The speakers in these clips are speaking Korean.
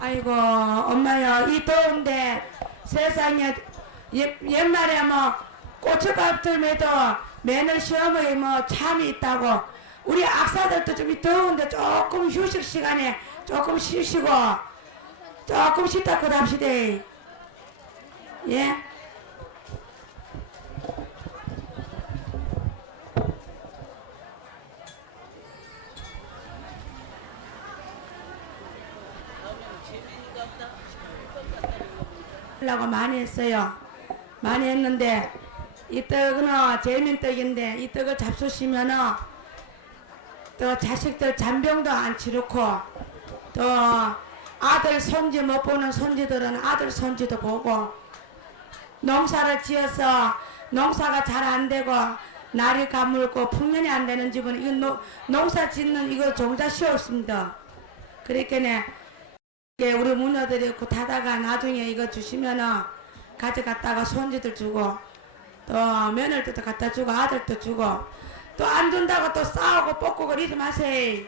아이고 엄마야 이 더운데 세상에 옛말에 뭐 고추밥 들매도 매너 시험에 뭐 참이 있다고 우리 악사들도 좀 이 더운데 조금 휴식 시간에 조금 쉬시고 조금 쉬다 그 합시다. 예? 하려고 많이 했어요. 많이 했는데 이 떡은 재민떡인데 이 떡을 잡수시면은 또 자식들 잔병도 안 치르고 또 아들 손지 못 보는 손지들은 아들 손지도 보고 농사를 지어서 농사가 잘 안 되고 날이 가물고 풍년이 안 되는 집은 이거 농사 짓는 이거 종자 쉬웠습니다. 그러니까 우리 무녀들이 굿하다가 나중에 이거 주시면은 가져갔다가 손지들 주고 또 며느리도 갖다 주고 아들도 주고 또 안 준다고 또 싸우고 뻗고 그러지 마세요.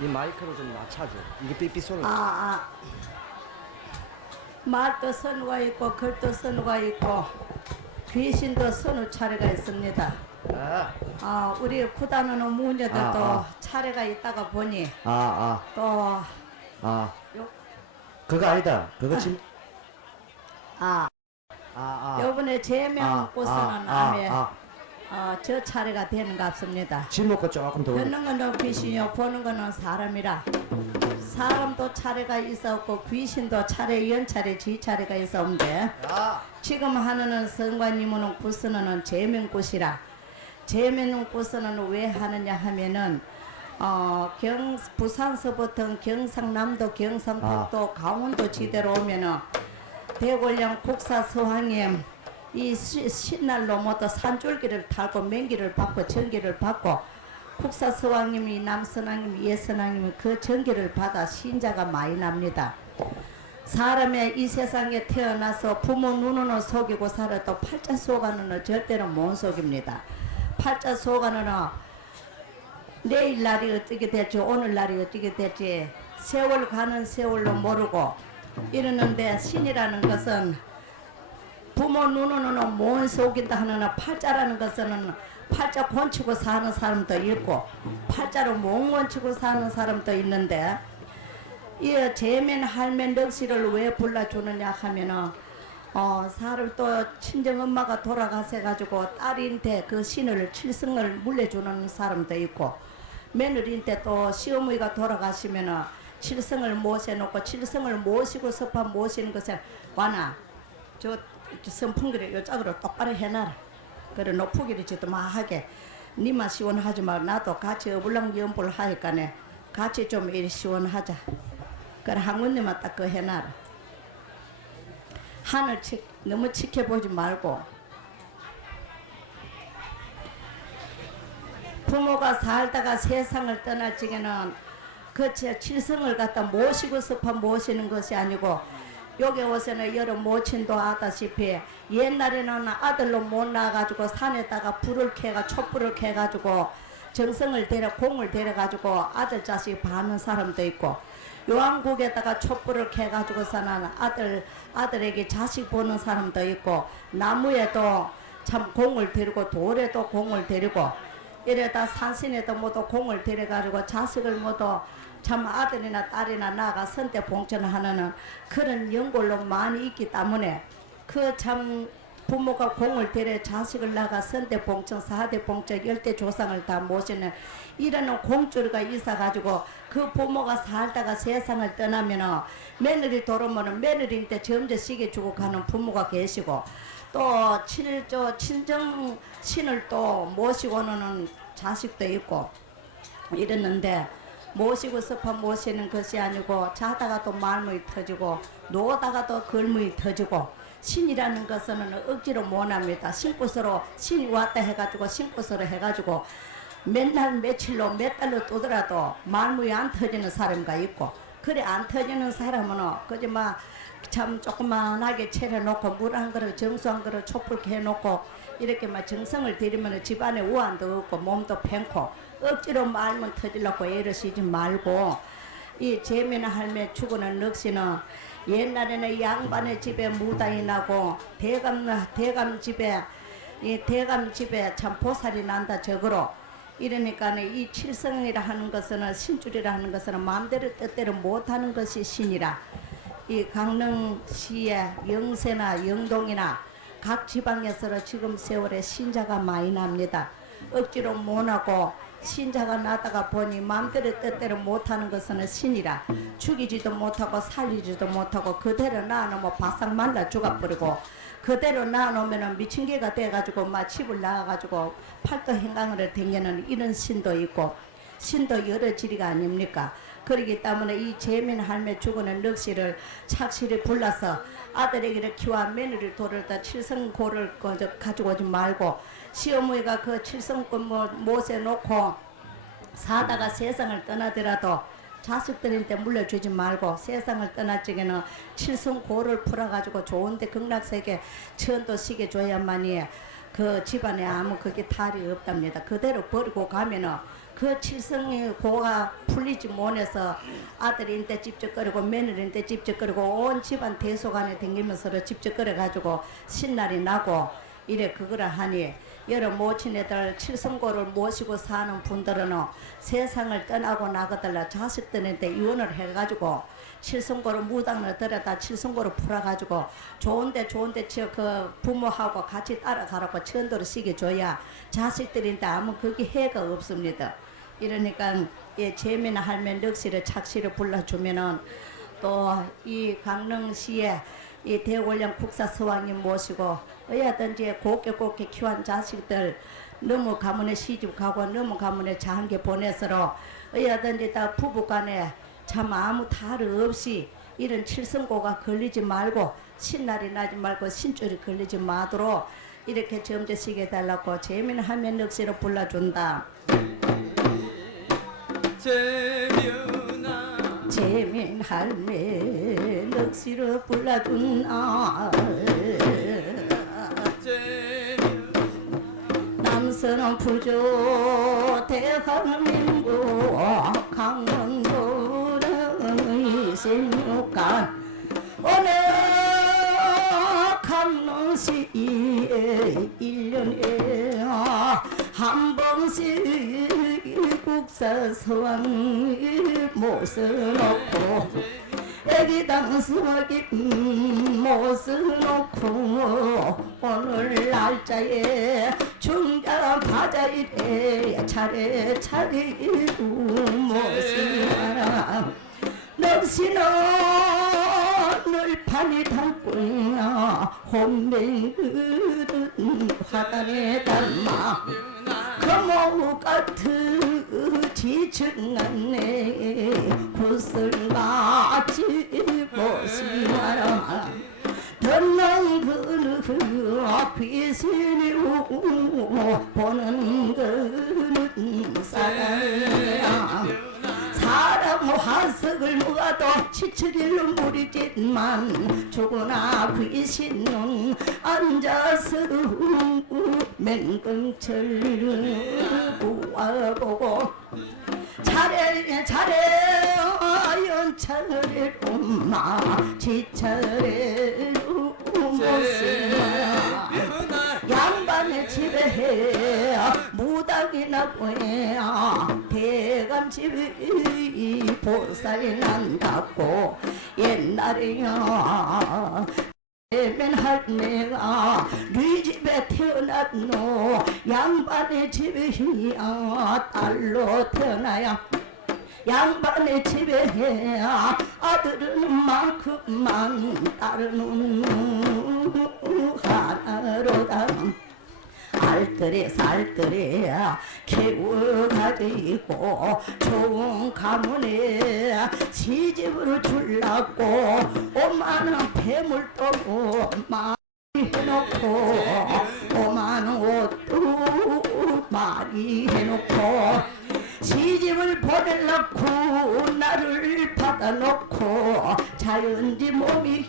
이 마이크로 좀 낮춰줘. 이게 삐삐 소리. 말도 선우가 있고 글도 선우가 있고 귀신도 선우 차례가 있습니다. 우리 구단원 무녀들도 차례가 있다가 보니 또 그거 아니다. 그거 지금 요번에 제명 꽃선은 암에 저 차례가 되는 것 같습니다. 집 먹고 조금 더 듣는 거는 귀신이요 보는 거는 사람이라 사람도 차례가 있었고 귀신도 차례 연차례 지차례가 있었는데 지금 하는 성관님은 구선은 제명꽃이라 제명꽃은 왜 하느냐 하면은 부산서부터 경상남도 경상북도 강원도 지대로 오면은 대골령 국사서황님 이 신날로 모두 산줄기를 타고 맹기를 받고 전기를 받고 국사서왕님이 남선왕님 예선왕님이 그 전기를 받아 신자가 많이 납니다. 사람의 이 세상에 태어나서 부모 눈으로 속이고 살아도 팔자 속아는 절대로 못 속입니다. 팔자 속아는 내일 날이 어떻게 될지 오늘 날이 어떻게 될지 세월 가는 세월로 모르고 이러는데 신이라는 것은 부모 눈으로는 못 속인다 하는 팔자라는 것은 팔자 권치고 사는 사람도 있고 팔자로 못 권치고 사는 사람도 있는데 이 제면 할매 넋이를 왜 불러주느냐 하면은 사를 또 친정 엄마가 돌아가셔가지고 딸인데 그 신을 칠성을 물려주는 사람도 있고 며느리인데 또 시어머니가 돌아가시면은 칠성을 모셔놓고 칠성을 모시고 서파 모시는 것을 와나 저 선풍기를 요짝으로 똑바로 해놔라. 그래 높으기를 지도 마하게 니만 시원하지 말고 나도 같이 어불랑연불 하니까네 같이 좀 이리 시원하자. 그래 한군님만 딱 그 해놔라. 하늘 너무 지켜보지 말고 부모가 살다가 세상을 떠날 적에는 그 칠성을 갖다 모시고 서파 모시는 것이 아니고 여기 오서는 여러 모친도 하다시피 옛날에는 아들로 못 나가지고 산에다가 불을 캐가 촛불을 캐가지고 정성을 데려 공을 데려가지고 아들 자식 봐는 사람도 있고 요한국에다가 촛불을 캐가지고 사는 아들에게 자식 보는 사람도 있고 나무에도 참 공을 데리고 돌에도 공을 데리고 이래다 산신에도 모두 공을 데려가지고 자식을 모두 참 아들이나 딸이나 나가 선대 봉천하는 그런 연골로 많이 있기 때문에 그 참 부모가 공을 데려 자식을 나가 선대 봉천, 사대 봉천, 열대 조상을 다 모시는 이러는 공줄가 있어가지고 그 부모가 살다가 세상을 떠나면은 며느리 돌아오면은 며느리인데 점점 시계 주고 가는 부모가 계시고 또 친정 신을 또 모시고 오는 자식도 있고 이랬는데 모시고 서파 모시는 것이 아니고 자다가 또 말문이 터지고 노다가 또 걸문이 터지고 신이라는 것은 억지로 못합니다. 신고서로 신이 왔다 해가지고 신고서로 해가지고 맨날 며칠로 몇 달로 뜨더라도 말문이 안 터지는 사람가 있고 그래 안 터지는 사람은 그저 참 조그만하게 차려놓고 물 한 그릇 정수 한 그릇 촛불 해놓고 이렇게 정성을 들이면 집안에 우환도 없고 몸도 팽고 억지로 말문 터지려고 이러시지 말고 이 재미나 할매 죽어는 넋이는 옛날에는 양반의 집에 무당이 나고 대감 집에 참 보살이 난다 저거로 이러니까 이 칠성이라 하는 것은 신줄이라 하는 것은 마음대로 뜻대로 못하는 것이 신이라 이 강릉시에 영세나 영동이나 각 지방에서 지금 세월에 신자가 많이 납니다. 억지로 못하고 신자가 나다가 보니 마음대로 뜻대로 못하는 것은 신이라 죽이지도 못하고 살리지도 못하고 그대로 낳아놓으면 바싹 말라 죽어버리고 그대로 낳아놓으면 미친 개가 돼가지고 집을 나가가지고 팔도 행강으로 댕기는 이런 신도 있고 신도 여러 지리가 아닙니까? 그러기 때문에 이 재민 할매 죽어는 넋이를 착실히 불러서 아들에게 키워 며느리를 돌을다 칠성고를 가지고 오지 말고 시어머니가 그 칠성고 못에 놓고 사다가 세상을 떠나더라도 자식들한테 물려주지 말고 세상을 떠날 적에는 칠성고를 풀어가지고 좋은데 극락세계 천도 시게 줘야만이 그 집안에 아무 그게 탈이 없답니다. 그대로 버리고 가면은 그 칠성의 고가 풀리지 못해서 아들인데 찝쩍거리고 며느리인데 찝쩍거리고 온 집안 대소간에 댕기면서 찝쩍거려가지고 신날이 나고 이래 그거라 하니 여러 모친애들 칠성고를 모시고 사는 분들은 세상을 떠나고 나거들라 자식들한테 이혼을 해가지고 칠성고를 무당을 들여다 칠성고를 풀어가지고 좋은데 그 부모하고 같이 따라가라고 천도를 시켜줘야 자식들인데 아무 그게 해가 없습니다. 이러니까 예, 재미나 할매 넋이를 착시를 불러주면은 또 이 강릉시에 이 대골령 국사서왕님 모시고 어야든지 곱게 키운 자식들 너무 가문에 시집가고 너무 가문에 장게 보내서로 어야든지 다 부부간에 참 아무 탈 없이 이런 칠성고가 걸리지 말고 신날이 나지 말고 신줄이 걸리지 마도록 이렇게 점저시게 달라고 재미는 하면 넋이로 불러준다. 재민 할매 넋이로 불러준다. 남서는 부조 대한민국 강릉도의 생육간 어느 강릉시에 1년에 한 번씩 국사서왕 모셔놓고 애기당 서기 못 써놓고 오늘 날짜에 중자 바자일에 차례차례 모시라 넋이는 늘판이 담고야 혼맹그릇 화단에 담아 거목 같은 지층안에 구슬같이 모시마라 덧난 그는 귀신이 보는 그는 사랑이야 사람 화석을 모아도 지치길로 무리짓만 죽으나 귀신은 앉아서 맹금철을 보아보고 차례 연차례 엄마 지차례로 모시마 양반의 집에 무당이나 보야 대감집이 보살이 난다고 옛날에야 맨 할매가 네 집에 태어났노 양반의 집이야 딸로 태어나야 양반의 집에 아들은 만큼만 딸은 하나로다 알뜰히 살뜰히 키워가지고 좋은 가문에 시집을 줄라고 5만원 폐물도 많이 해놓고 5만원 옷도 많이 해놓고 시집을 보내려고 나를 받아놓고 자연지 몸이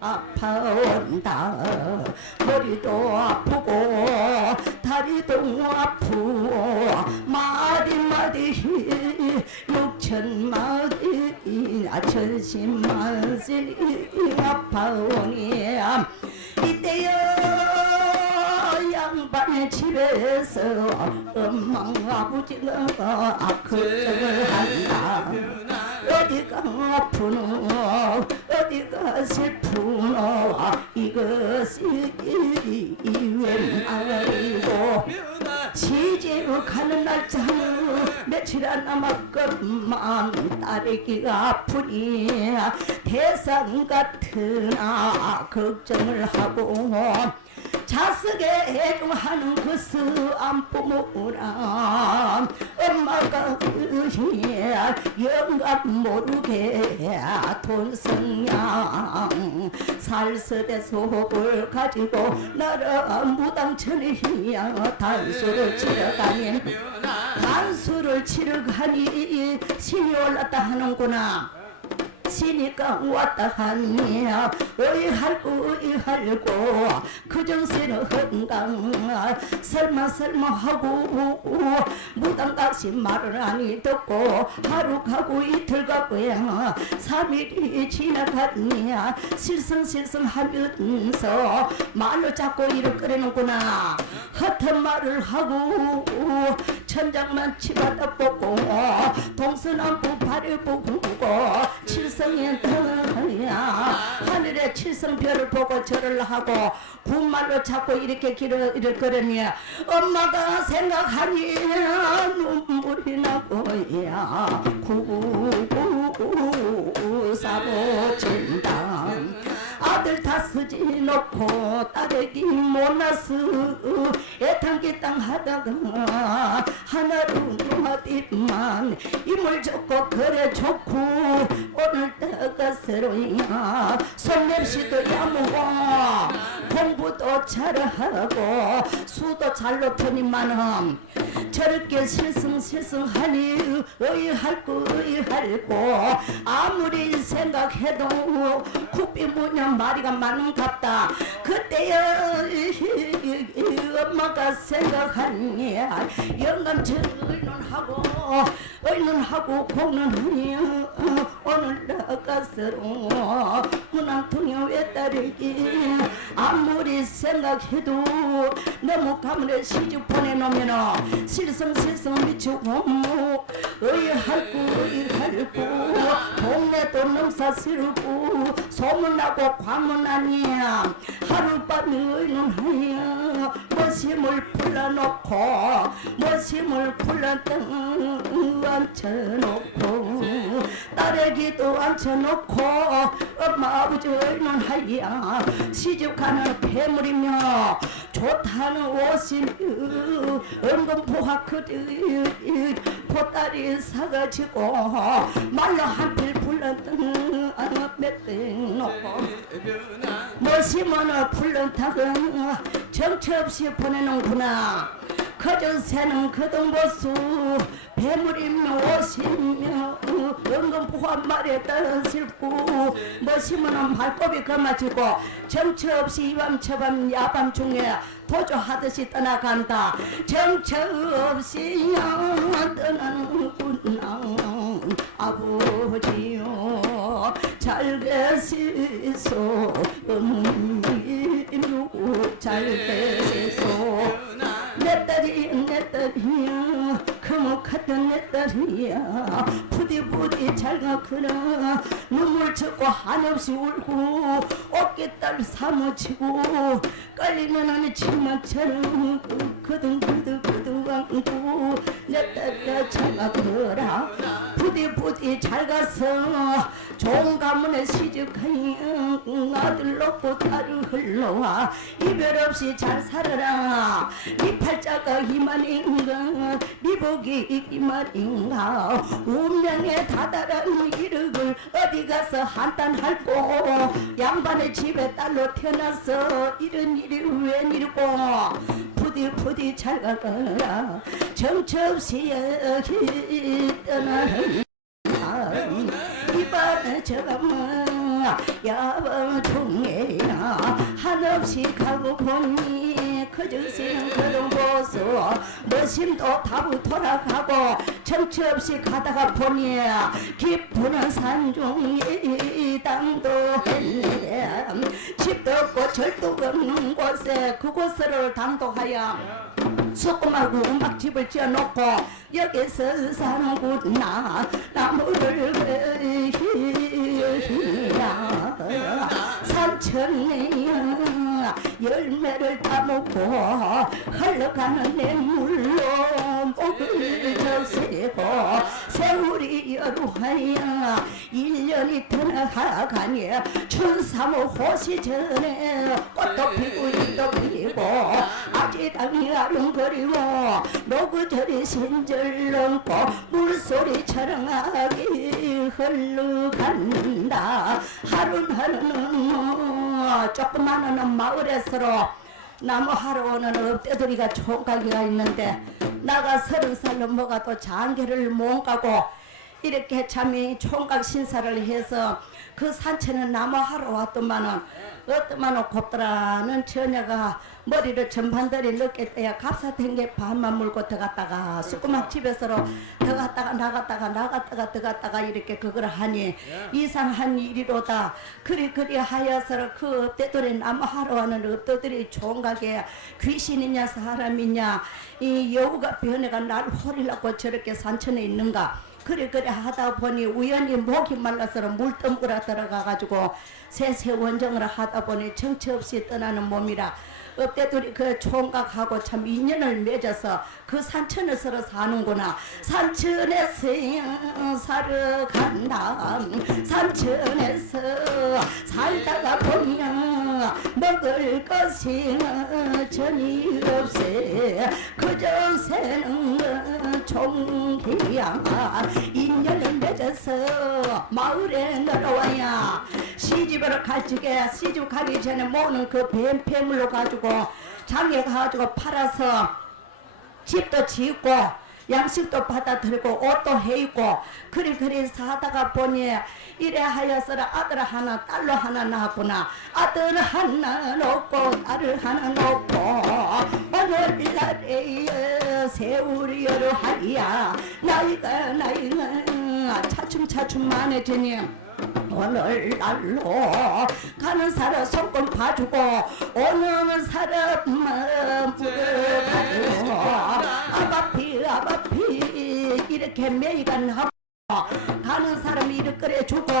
아파온다 머리도 아프고 다리도 아프고 마디마디 6천마디 1000만씩 아파오니 이때야 양반의 집에서 엄마 아버지가 걱정을 한다 어디가 아프노 어디가 슬프노 이것이 웬 말이고 시집 가는 날짜는 며칠 안 남았건만 딸애기가 아프니 대상 같으나 걱정을 하고 자석에 애중하는 것을 안 부모라 엄마가 영감 모르게 돈성냥 살서대 속을 가지고 나라 무당천이야 단수를 치러 가니 단수를 치러 가니 신이 올랐다 하는구나 신이가 왔다 하니 의할고 그 정신은 흥강 설마 하고 무당같이 말을 아니 듣고 하루 가고 이틀 가고야 3일이 지나가니 실성실성 하면서 말로 자꾸 일을 끓여놓구나 헛한 말을 하고 천장만 치받아 뽑고 동서남북 발을 보고 칠성에 떠나야 하늘에 칠성별을 보고 절을 하고 군말로 자꾸 이렇게 길을 걸으니 엄마가 생각하니 눈물이 나고야 구구구 사보친다 아들 다 쓰지 놓고 딸애기 못났어 애탄기 땅 하다가 하나로 어디만 이물 좋고 그래 좋고 오늘 때가 새로야 손맵시도 야무고 공부도 잘하고 수도 잘 높으니만은 저렇게 실승하니 의할고 아무리 생각해도 굽비 무념 마리가 많은갑다 그때야 엄마가 생각하니 영감처럼 의논하고 공론하니 오늘 나가서로 문안통에 외따르기 아무리 생각해도 너무 가문에 시집 보내놓으면 실성실성 미치고 의할구 의할구 동네도 농사 쓸고 소문나고 과문 아니야 하룻밤 의는 하야 머심을 풀러놓고 머심을 풀러등 앉혀놓고 딸애기도 앉혀놓고 엄마 아버지 의는 하야 시집가는 폐물이며 좋다는 옷이 은근보화 그리 보따리 사가지고 말로 한필 불렀던 맷등 놓고 머시면은 불렀다가 정처 없이 보내는구나 그저 새는 그동보수 배물이며 옷이며 은근보화 말에 따라 슬고 머시면은 발톱이 감아지고 정처 없이 이밤저밤 야밤 중에 도주하듯이 떠나간다 정처 없이 떠나는구나 아버지요 잘 계시소 잘 계시소 내 딸이야 거목하던 내 딸이야 부디부디 잘가거라 눈물 젖고 한없이 울고 어깨딸 사무치고 깔리는 치마처럼 그둥그둥 안고 내 딸과 잘가거라 부디부디 잘가서 좋은 가문에 시집가야 아들 놓고 딸을 흘러와 이별 없이 잘 살아라 네 팔자가 이만인가 네 복이 이만인가 운명에 다다란 이름을 어디 가서 한탄할꼬 양반의 집에 딸로 태어나서 이런 일이 웬일이고 부디 잘 가거라 정처 없이 여기 떠나는 이번에 저가면 야밤 중에야 한없이 가고 보니 그저씨는 그런 곳을 머심도 다부 돌아가고 정처 없이 가다가 보니 깊은 산중에 땅도 했네 집도 없고 절도 없는 곳에 그곳을 당도하여 소금하고 음악집을 지어놓고 여기서 사는구나 나무를 그리야 산천에 열매를 따먹고 흘러가는 냇물로 목을 저세고 세월이 여루하여 1년이 떠나가니 춘삼호 호시 전에 꽃도 피고 잎도 피고 아지랑이 아름거리고 노구절이 신절 넘고 물소리 차랑하게 흘러간다 하루는 조그마한 마을에서로 나무하러 오는 엎대들이가 총각이가 있는데 나가 30살 넘어가 또 장계를 못 가고 이렇게 참이 총각 신사를 해서 그 산천에 나무하러 왔더만은 어떠만은 곱더라는 처녀가 머리를 전반들이 늦게 떼야 갑사탱게 반만 물고 들어갔다가 수구막 집에서로 들어갔다가 나갔다가 이렇게 그걸 하니 이상한 일이로다 그리 하여서 그 엎대들이 나무하러 와는 엎대들이 총각에 귀신이냐 사람이냐 이 여우가 변해가 날 호리라고 저렇게 산천에 있는가 그래 하다 보니 우연히 목이 말라서 물덤으로 들어가가지고 세세 원정을 하다 보니 정처 없이 떠나는 몸이라 엎대들이 그 총각하고 참 인연을 맺어서 그 산천에서 사는구나 산천에서 살아간다 산천에서 살다가 보면 먹을 것이 전이 없세 그저 새는 총기야 인연을 맺어서 마을에 내려와야 시집으로 갈 적에 시집 가기 전에 모는 그 뱀폐물로 가지고 장에 가지고 팔아서 집도 짓고 양식도 받아들이고 옷도 해입고 그리 사다가 보니 이래 하여서 아들 하나 딸로 하나 낳았구나 아들 하나 놓고 딸을 하나 놓고 오늘날에 세월이 여러 하야 나이가 차츰 많아지니 오늘날로 가는 사람 손금 봐주고 오는 사람 물어가지고 아바피 이렇게 매이가 나고 가는 사람 이를 끓여주고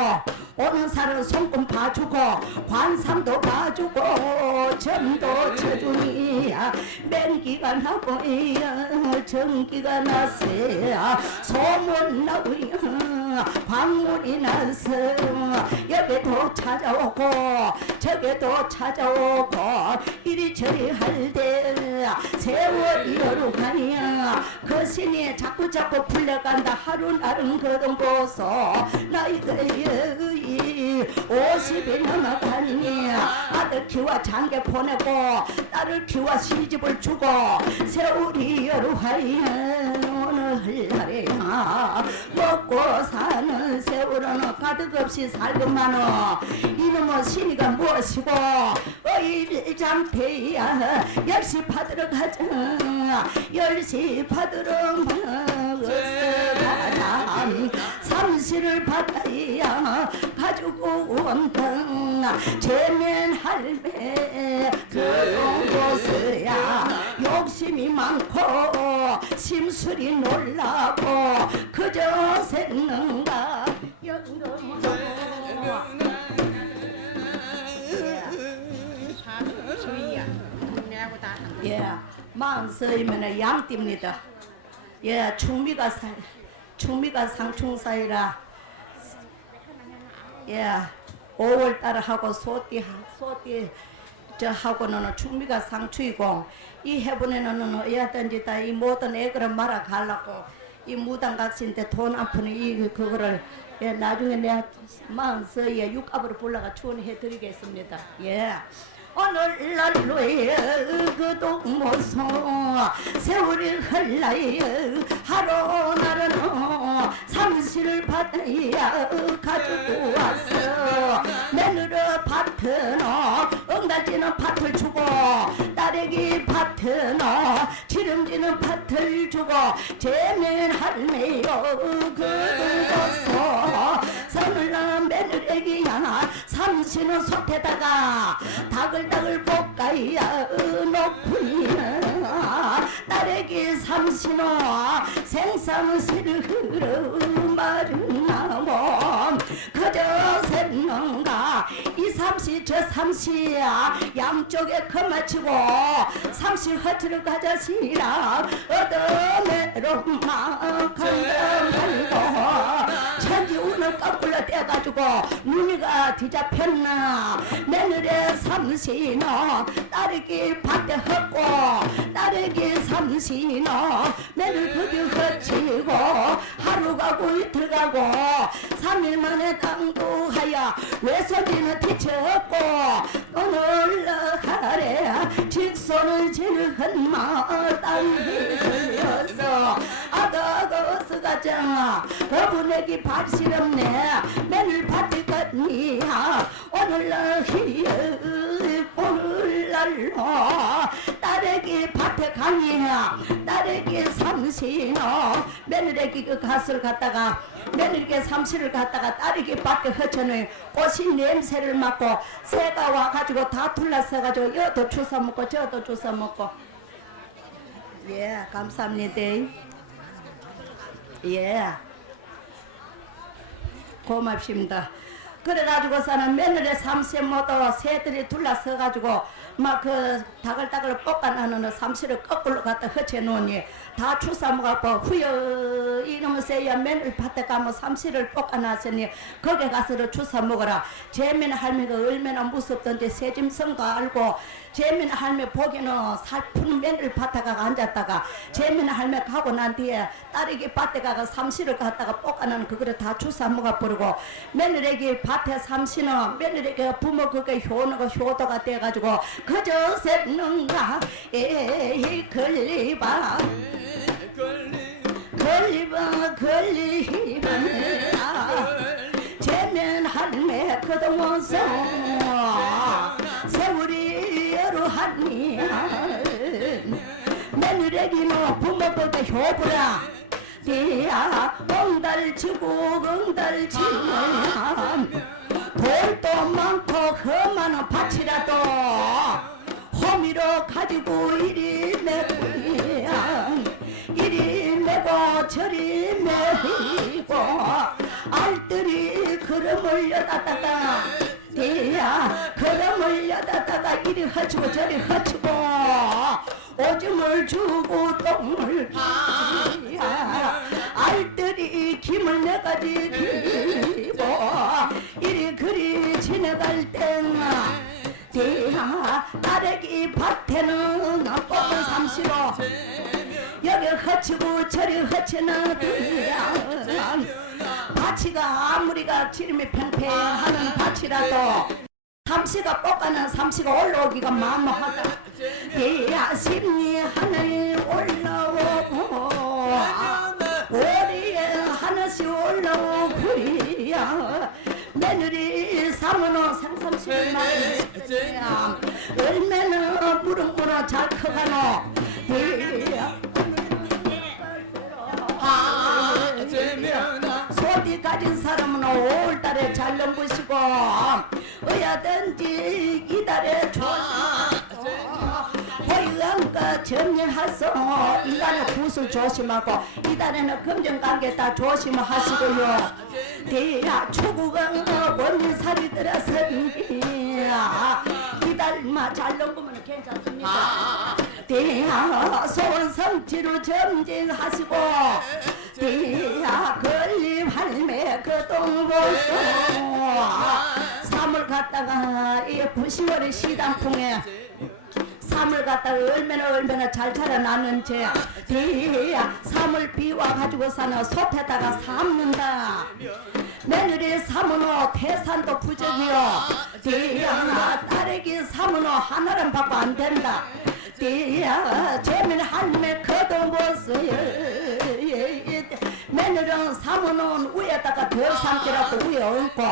오는 사람 손금 봐주고 관상도 봐주고 점도 쳐주니 맹기가 나고 전기가 났어야 소문 나고 광문이 나서 여기도 찾아오고 저기도 찾아오고 이리저리 할 때 세월이 여러 가니야 그 신이 자꾸 풀려간다 하루날은 거동 보소 나이가 50이 넘어가니 아들 키워 장계 보내고 딸을 키워 시집을 주고 세월이 여러 하여 오늘 날에야 먹고 사는 세월은 가득 없이 살고만어 이놈의 신이가 무엇이고 일장태야 10시 받으러 가자 10시 받으러 가자 삼시를 받아야 가지고 온다 제면 할매 그런 곳이야 욕심이 많고 심술이 놀라고 그저 샜는가 예, 마음 쓰이면 양띠입니다. 예, 충미가 상충사이라 예, 5월달 하고 소띠 저 하고는 충미가 상추이고 이 해분에는 어야든지 다 이 모든 애그를 말아 가려고 이 무당 같은데 돈 안 푸는 이 그거를 예, 나중에 내가 마음 쓰이에 육갑으로 불러가 추원해 드리겠습니다. 예. 오늘날로 그 동모소 세월이 흘러요 하루날은 삼시를 받아야 가지고 왔어 며느리 밭은 엉달지는 밭을 주고 딸에게 밭은 기름지는 밭을 주고 제면 할매요 그 동모소 서늘한 며느리야 삼시는 솥에다가 닭을 볶아야 놓구니야 딸에게 삼시노 생삼시를 마르나모 그저 샜는가 이 삼시 저 삼시야 양쪽에 커맞추고 삼시 허트를 가져시라 어둠에로만 건강하고 천지 운을 거꾸로 떼가지고 눈이가 뒤잡혔나 며느리 삼시노 딸에게 밭에 헛고 딸에게 삼시노 며느리 거기 헛치고 하루 가고 이틀 가고 3일 만에 당도하여 외손지는 뒤쳤고 오늘날에 직손을 지는 마땅히 들려서 아가거스가자 어부내기 발실없네 맨을 밭에 갔니야 오늘날로 딸에게 밭에 가니야 딸에게 삼시노 며느리에게 그 갓을 갖다가 며느리에게 삼시를 갖다가 딸에게 밭에 허쳐놓은 꽃이 냄새를 맡고 새가 와가지고 다 둘러서가지고 여도 주워 먹고 저도 주워 먹고 예 감사합니다. 예 고맙습니다. 그래가지고서는 며느리 삼시 모두 새들이 둘러서가지고 막 그 다글다글 볶아나는 삼시를 거꾸로 갖다 허쳐놓으니 다 주워 먹었고 후여 이놈의 새야 며느리 밭에 가면 삼시를 볶아놨으니 거기 가서 주워 먹어라. 재민 할매가 얼마나 무섭던데 새짐성도 알고 재민 할매 보기는 살푸는 며느리 밭에 가서 앉았다가 재민 할매 가고 난 뒤에 딸에게 밭에 가서 삼시를 갖다가 볶아놓은 그거를 다 주워 먹어버리고 며느리에게 밭에 삼시는 며느리에게 부모 그게 효도가 돼가지고 그저 샜는가 에이 걸리바 재면 할매 그동안서 세월이 여러 하니야 며느리에게는 부모 그게 효부라 야 엉달치고 엉달치면 돌도 많고 험한 밭이라도 호미로 가지고 이리 메고야 이리 메고 저리 메고 알들이 걸음을 여다다가 대야 걸음을 여다다가 이리 허치고 저리 허치고 오줌을 주고 똥을 주야 알들이 김을 내가지 기고 이리 그리 지나갈 때나 대야 딸애기 밭에는 꽃은 삼시로 여기 허치고 저리 허치는 대야 밭이가 아무리가 지름이 팽팽하는 밭이라도 삼시가 볶아는 삼시가 올라오기가 만무하다 대야 심리 하늘이 올라오고 오리에 하나씩 올라오구야 며느리 사모노 생삼시를 말이야 얼마나 무럭무럭 잘 커가노 대야 소비 가진 사람은 5월달에 잘 넘으시고 어야든지 이달에 호의안과 정리하소 이달에 구슬 조심하고 이달에는 금전관계 다 조심하시고요 대야 초국은 원리살이 들어서니야 이달만 잘 넘으면 괜찮습니다 대야 소원성취로 점쟁하시고 대야 걸림 할매 그 동보소 3월 갔다가 이 9,10월의 시당풍에 3월 갔다가 얼마나 잘 자라나는지 대야 3월 비와 가지고 사는 솥에다가 삶는다 며느리 사문호 태산도 부적이요 대야 딸애기 사문호 하나는 받고 안 된다 대야 재민 할매 거둬보세요 며느리는 사문호는 위에다가 덜 삼기라고 위에 얹고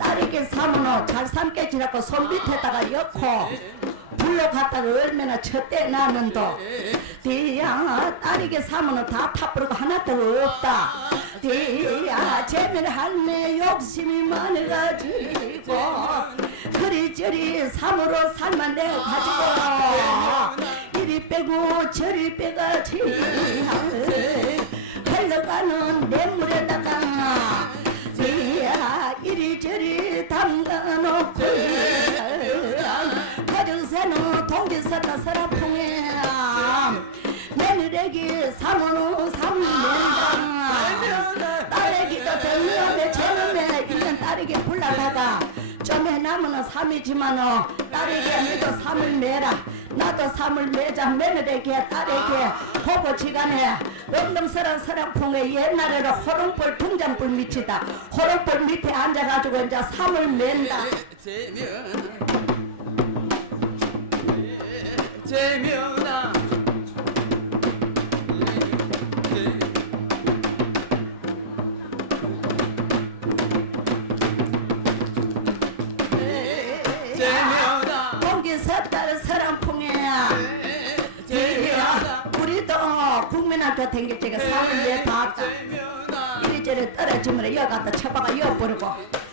딸애기 사문호 잘 삼게지라고 손 밑에다가 엮고 불러 갔다가 얼마나 첫대 나는도 대야 딸에게 사면은 다 타버리고 하나도 없다 대야 재면 할매 욕심이 많아가지고 그리저리 삼으로 살만 내가지고 이리 빼고 저리 빼가지 흘러가는 냇물에다가 대야 이리저리 담가놓고 가정사는 동지사다 서라풍에 며느리기 사모노 삼면당 딸애기도 백년에 저놈에 있는 딸에게 불러다가 좀 해나무는 삼이지만은 딸에게 너도 삼을 매라 나도 삼을 매자 며느리에게 딸에게 호보지간에 엉덩서랑 서랑풍에 옛날에는 호롱불 등잔불 밑이다 호롱불 밑에 앉아가지고 이제 삼을 맨다 재면아 재면아 동기 섰다는 서랑풍에야 우리도 국민한테 댕길 적에 삼을 내봤다 이리저리 떨어지면 여기 갖다 쳐박아 여버리고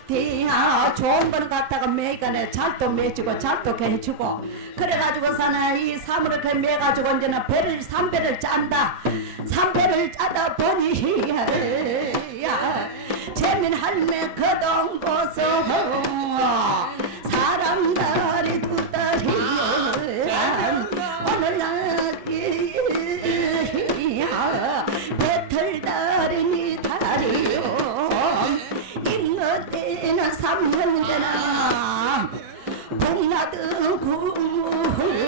대야 좋은 거는 갖다가 매간에 잘도 매주고 잘도 해주고 그래가지고 사는 이 사물을 그 매가지고 이제는 배를 삼배를 짠다 삼배를 짜다 보니 야 재민 할매 거동 보소 사람들이 두 딸이 오늘날 배틀다리니 다리요 인어때는 3년제나 동나든 구무야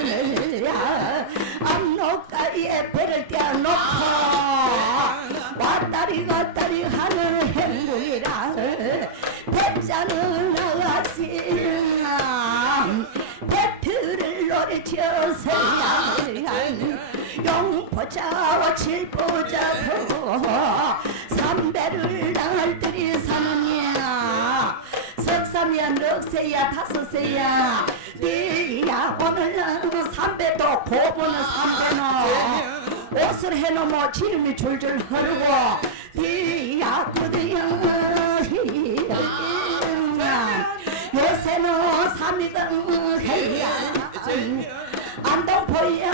압록가에 배를 떼어놓고 왔다리 갔다리 하는 행군이라 배짜는 나가시나 배틀을 노래치어서야 용포자와 칠포자고 삼배를 날들이 사느냐 석삼이야 넉세야 다섯세야 네야 오늘은 삼배도 고보는 삼배는 옷을 해놓으면 기름이 줄줄 흐르고 네야 그대야 삼이강 해야 안동포야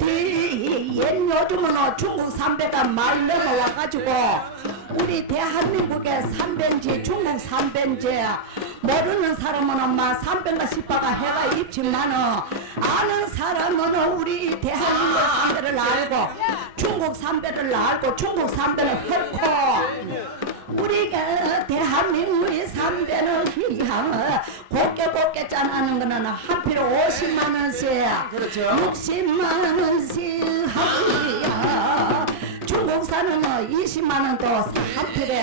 옛 요즘은 중국 삼배가 많이 넘어와가지고 우리 대한민국의 삼배인지 중국 삼배인지 모르는 사람은 막 삼배가 십바가 해가 입지만은 아는 사람은 우리 대한민국 삼배를 알고 중국 삼배를 알고 중국 삼배는 헐고 우리가 대한민국의 삼배는 그냥 곱게 짜나는 거는 한 필에 50만 원씩 그렇죠. 60만 원씩 하고요. 중국산은 20만 원도 한 필에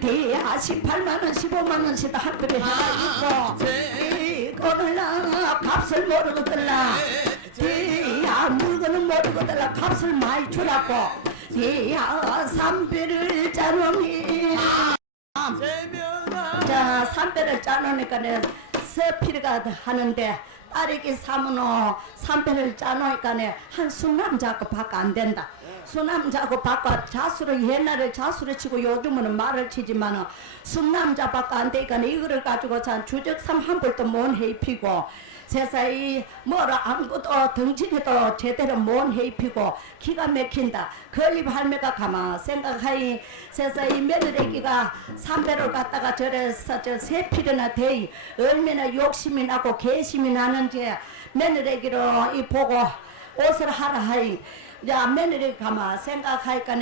대야 18만 원 15만 원씩도 한 필에 해가 있고 이거는 값을 모르거들라 대야 물건은 모르거들라 값을 많이 주라고 대야 삼배를 짜놓으니 자 삼배를 짜놓으니까 서피리가 하는데 딸에게 사면은 삼배를 짜놓으니까 한 수남자고 밖에 안 된다. 수남자고 바꿔 자수를 옛날에 자수를 치고 요즘은 말을 치지만은 수남자밖에 안 되니까 이거를 가지고 참 주적삼 한 벌도 못 해입히고 세상에 뭐라 아무것도 덩치니도 제대로 못 해입히고 기가 막힌다. 건립 할매가 가만 생각하니 세상에 며느리기가 삼배를 갖다가 저래서 저 세 필이나 돼 얼마나 욕심이 나고 개심이 나는지 며느리기로 이 보고 옷을 하라 하이 야 며느리 가만 생각하니까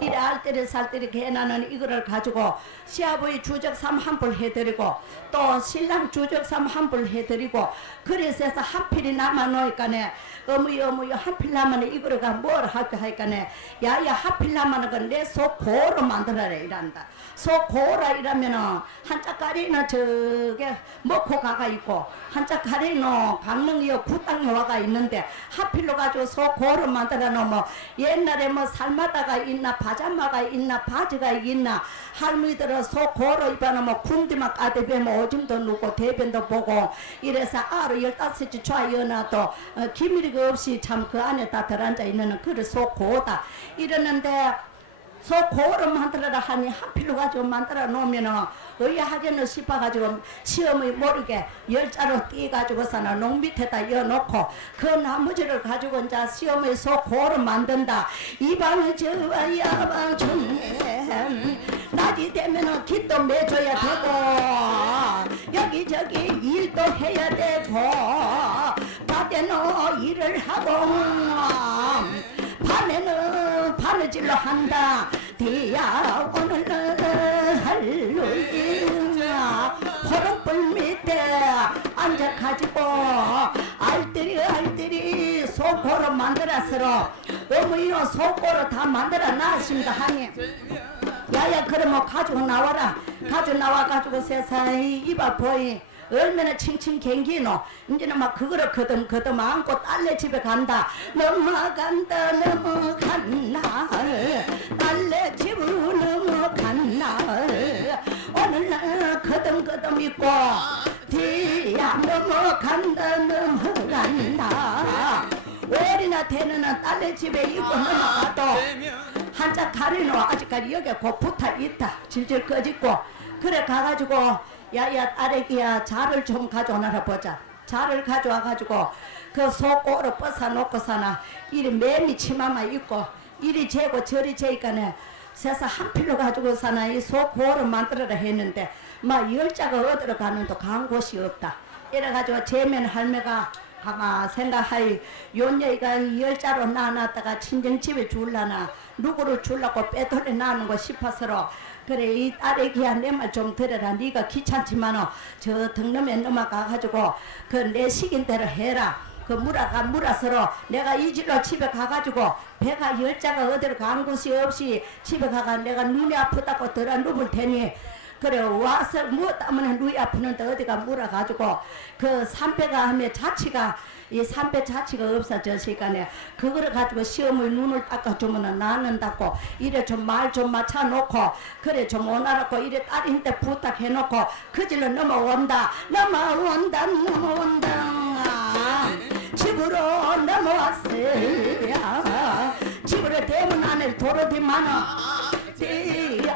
이래 알때리 살때리 걔나는 이거를 가지고 시아버지 주적삼 한 불 해드리고 또 신랑 주적삼 한 불 해드리고 그래서 해서 한 필이 남아놓으니까 어머니 한 필 남아는 이거를 뭘 할까 하니까 야야 한 필 남아는 건 내 속 고로 만들어라 이란다. 속 고라 이러면은 한짝가리는 저게 먹고 가가 있고 한짝가리는 강릉이요 구땅에 와가 있는데 하필로 가지고 속 고를 만들어 놓으면 옛날에 뭐 삶아다가 있나 파자마가 있나 바지가 있나 할머니들은 속 고로 입어놓으면 군디만 까대배면 오줌도 누고 대변도 보고 이래서 아로 15시 좌여나도 기밀이가 없이 참 그 안에 다 들어앉아 있는 그래 속 고다 이러는데 소 고를 만들어라 하니 하필로 가지고 만들어 놓으면은 의아하게는 씹어가지고 시험이 모르게 열자로 띄가지고서는 농 밑에다 여놓고 그 나머지를 가지고 이제 시험의 소 고를 만든다. 이 방은 저와 야방 좋네. 낮이 되면은 깃도 매줘야 되고 여기저기 일도 해야 되고 낮에는 일을 하고 밤에는 바느질로 한다. 디야 오늘은 할로윈이야. 호롱불 밑에 앉아가지고 알뜰이 소고로 만들어서 어머니는 소고로 다 만들어 놨습니다 하니 야야 그러면 가지고 나와라. 가지고 나와가지고 세상에 이봐 보이 얼마나 칭칭 갱기노. 이제는 막 그거를 거듬 안고 딸내 집에 간다. 넘어간다 넘어갔나 딸내 집으로 넘어갔나 오늘날 거듬 있고 뒤야 넘어간다 넘어간다. 월이나 되는 딸내 집에 있고 넘어가도 한짝 가리노 아직까지 여기 곧 붙어 있다. 질질 꺼짓고 그래 가가지고 야야 딸애기야 자를 좀 가져오나라 보자. 자를 가져와 가지고 그 속고로 벗어 놓고 사나 이리 매미 치마만 입고 이리 재고 저리 재니까네 세상 한 필로 가지고 사나 이 속고를 만들어라 했는데 막 열자가 어디로 가는도 간 곳이 없다. 이래가지고 재면 할매가 가만 생각하이 요녀이가 열자로 낳아놨다가 친정집에 줄라나 누구를 줄라고 빼돌려 나는 거 싶어서로 그래 이 딸애기야 내 말 좀 들어라. 네가 귀찮지만은 저 등놈에 넘어가가지고 그 내 시킨 대로 해라. 그 물어서로 내가 이 집로 집에 가가지고 배가 열자가 어디로 간 곳이 없이 집에 가가 내가 눈이 아프다고 들어 누울 테니 그래 와서 뭐 때문에 눈이 아프는데 어디가 물어가지고 그 삼배가 하면 자취가 이 삼배 자취가 없어졌으니까 그거를 가지고 시험을 눈을 닦아주면 나는다고 이래 좀 말 좀 맞춰놓고 그래 좀 오나라고 이래 딸인데 부탁해놓고 그 질로 넘어온다 집으로 넘어왔어요. 집으로 대문 안에 도로 뒤만은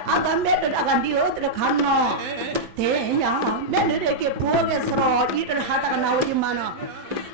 아가 매들아가 니 어디로 갔노? 대야 며느리에게 부엌에서 일을 하다가 나오지만은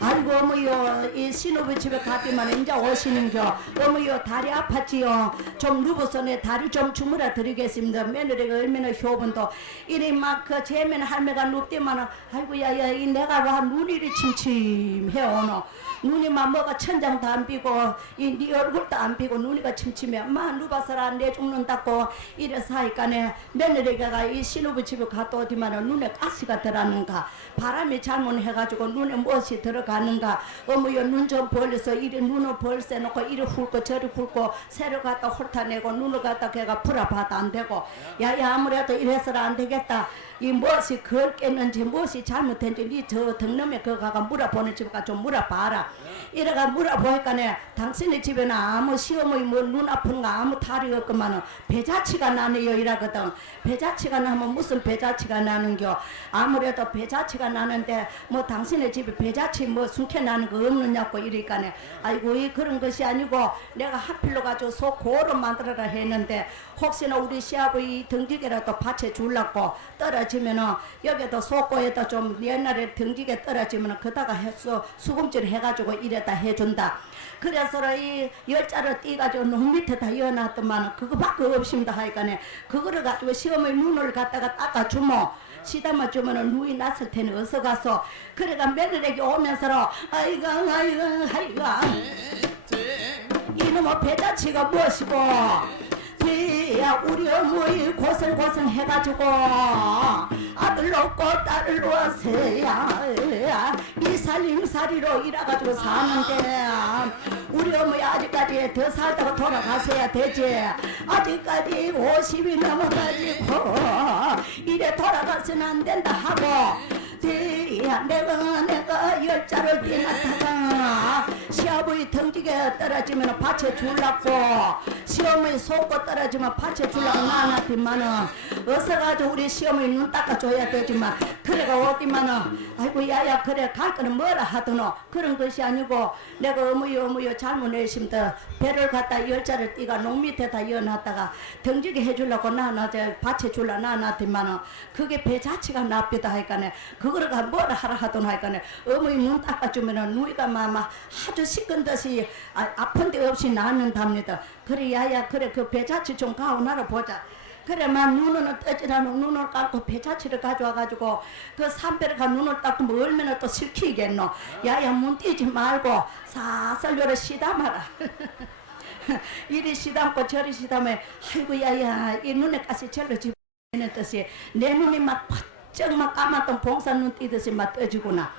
아이고 어머요 이 신우부 집에 갔더만 이제 오시는겨 어머요 다리 아팠지요 좀 누워서 내 다리 좀 주물러 드리겠습니다 며느리가 얼마나 효분도 이리 막 그 제면 할매가 눕더만은 아이고 야야 이 내가 와 눈이 이리 침침해 오노 눈이 막 뭐가 천장도 안 비고 이 네 얼굴도 안 비고 눈이가 침침해 막 누워서라 내 죽는다고 이래서 하니까네 며느리가 이 신우부 집에 갔다 오더만은 눈에 가시가 들어가는가 바람이 잘못해가지고 눈에 무엇이 들어가는가 어머요 눈 좀 벌려서 이리 눈을 벌새 놓고 이리 훑고 저리 훑고 새를 갖다 훑어내고 눈을 갖다 걔가 풀어봐도 안 되고 야야 아무래도 이래서는 안 되겠다 이 무엇이 걸겠는지 무엇이 잘못된지 니 저 덕놈에 그거 가가 물어보는 집가 좀 물어봐라 이래가 물어보니까네 당신의 집에는 아무 시어머니 뭐 눈 아픈 거 아무 탈이 없구만은 배자치가 나네요 이라거든 배자치가 나면 무슨 배자치가 나는겨 아무래도 배자치가 나는데 뭐 당신의 집에 배자치 뭐 순케 나는 거 없느냐고 이러니까네 아이고 이 그런 것이 아니고 내가 하필로 가지고 소 고로 만들어라 했는데 혹시나 우리 시아버지 등지개라도 받쳐 줄라고 떨어지면은 여기도 소고에다 좀 옛날에 등지개 떨어지면은 그다가 해서 수금질 해가지고 이래다 해준다. 그래서 이 열자를 띄가지고 눈 밑에다 이어놨더만 그거밖에 없습니다 하니까네 그거를 가지고 시어머니 눈을 갖다가 닦아주면 시담아 주면은 눈이 났을 테니 어서 가서 그래가 며느리에게 오면서 아이고 이놈의 배자치가 무엇이고 야 우리 어머니 고생 해가지고 아들 놓고 딸을 놓았어야 이 살림살이로 일해가지고 사는데 우리 어머니 아직까지 더 살다가 돌아가셔야 되지 아직까지 50이 넘어가지고 이래 돌아가서는 안 된다 하고 내가 열자를 띄놨다가 시아버지 등지게 떨어지면 받쳐 줄라고 시어머니 속고 떨어지면 받쳐 줄라고 나한테만은 어서 가지고 우리 시어머니 눈 닦아줘야 되지만 그래가 어디만은 아이고 야야 그래 갈 거는 뭐라 하더노 그런 것이 아니고 내가 어머요 잘못했습니다 배를 갖다 열자를 띄가 농 밑에다 이어놨다가 등지게 해주려고 나한테 받쳐 줄라 나한테만은 그게 배 자체가 나쁘다 하니까네 그거를 뭐라 하라 하던 하니까네 어머니 눈 닦아주면은 누이가 막 아주 시큰 듯이 아픈 데 없이 낫는답니다. 그래 야야 그래 그 배자치 좀 가오나라 보자. 그래 막 눈은 떠지라는 눈을 감고 배자치를 가져와가지고 그 삼배를 가 눈을 닦고 뭐 얼마나 또 실키겠노. 야야 문 띄지 말고 사살 요래 시담하라. 이리 시담고 저리 시담해 아이고 야야 이 눈에 가시 절로 집어내는 뜻이 내 눈이 막 쩍 막 까맣던 봉사 눈 띄듯이 막 떠지구나.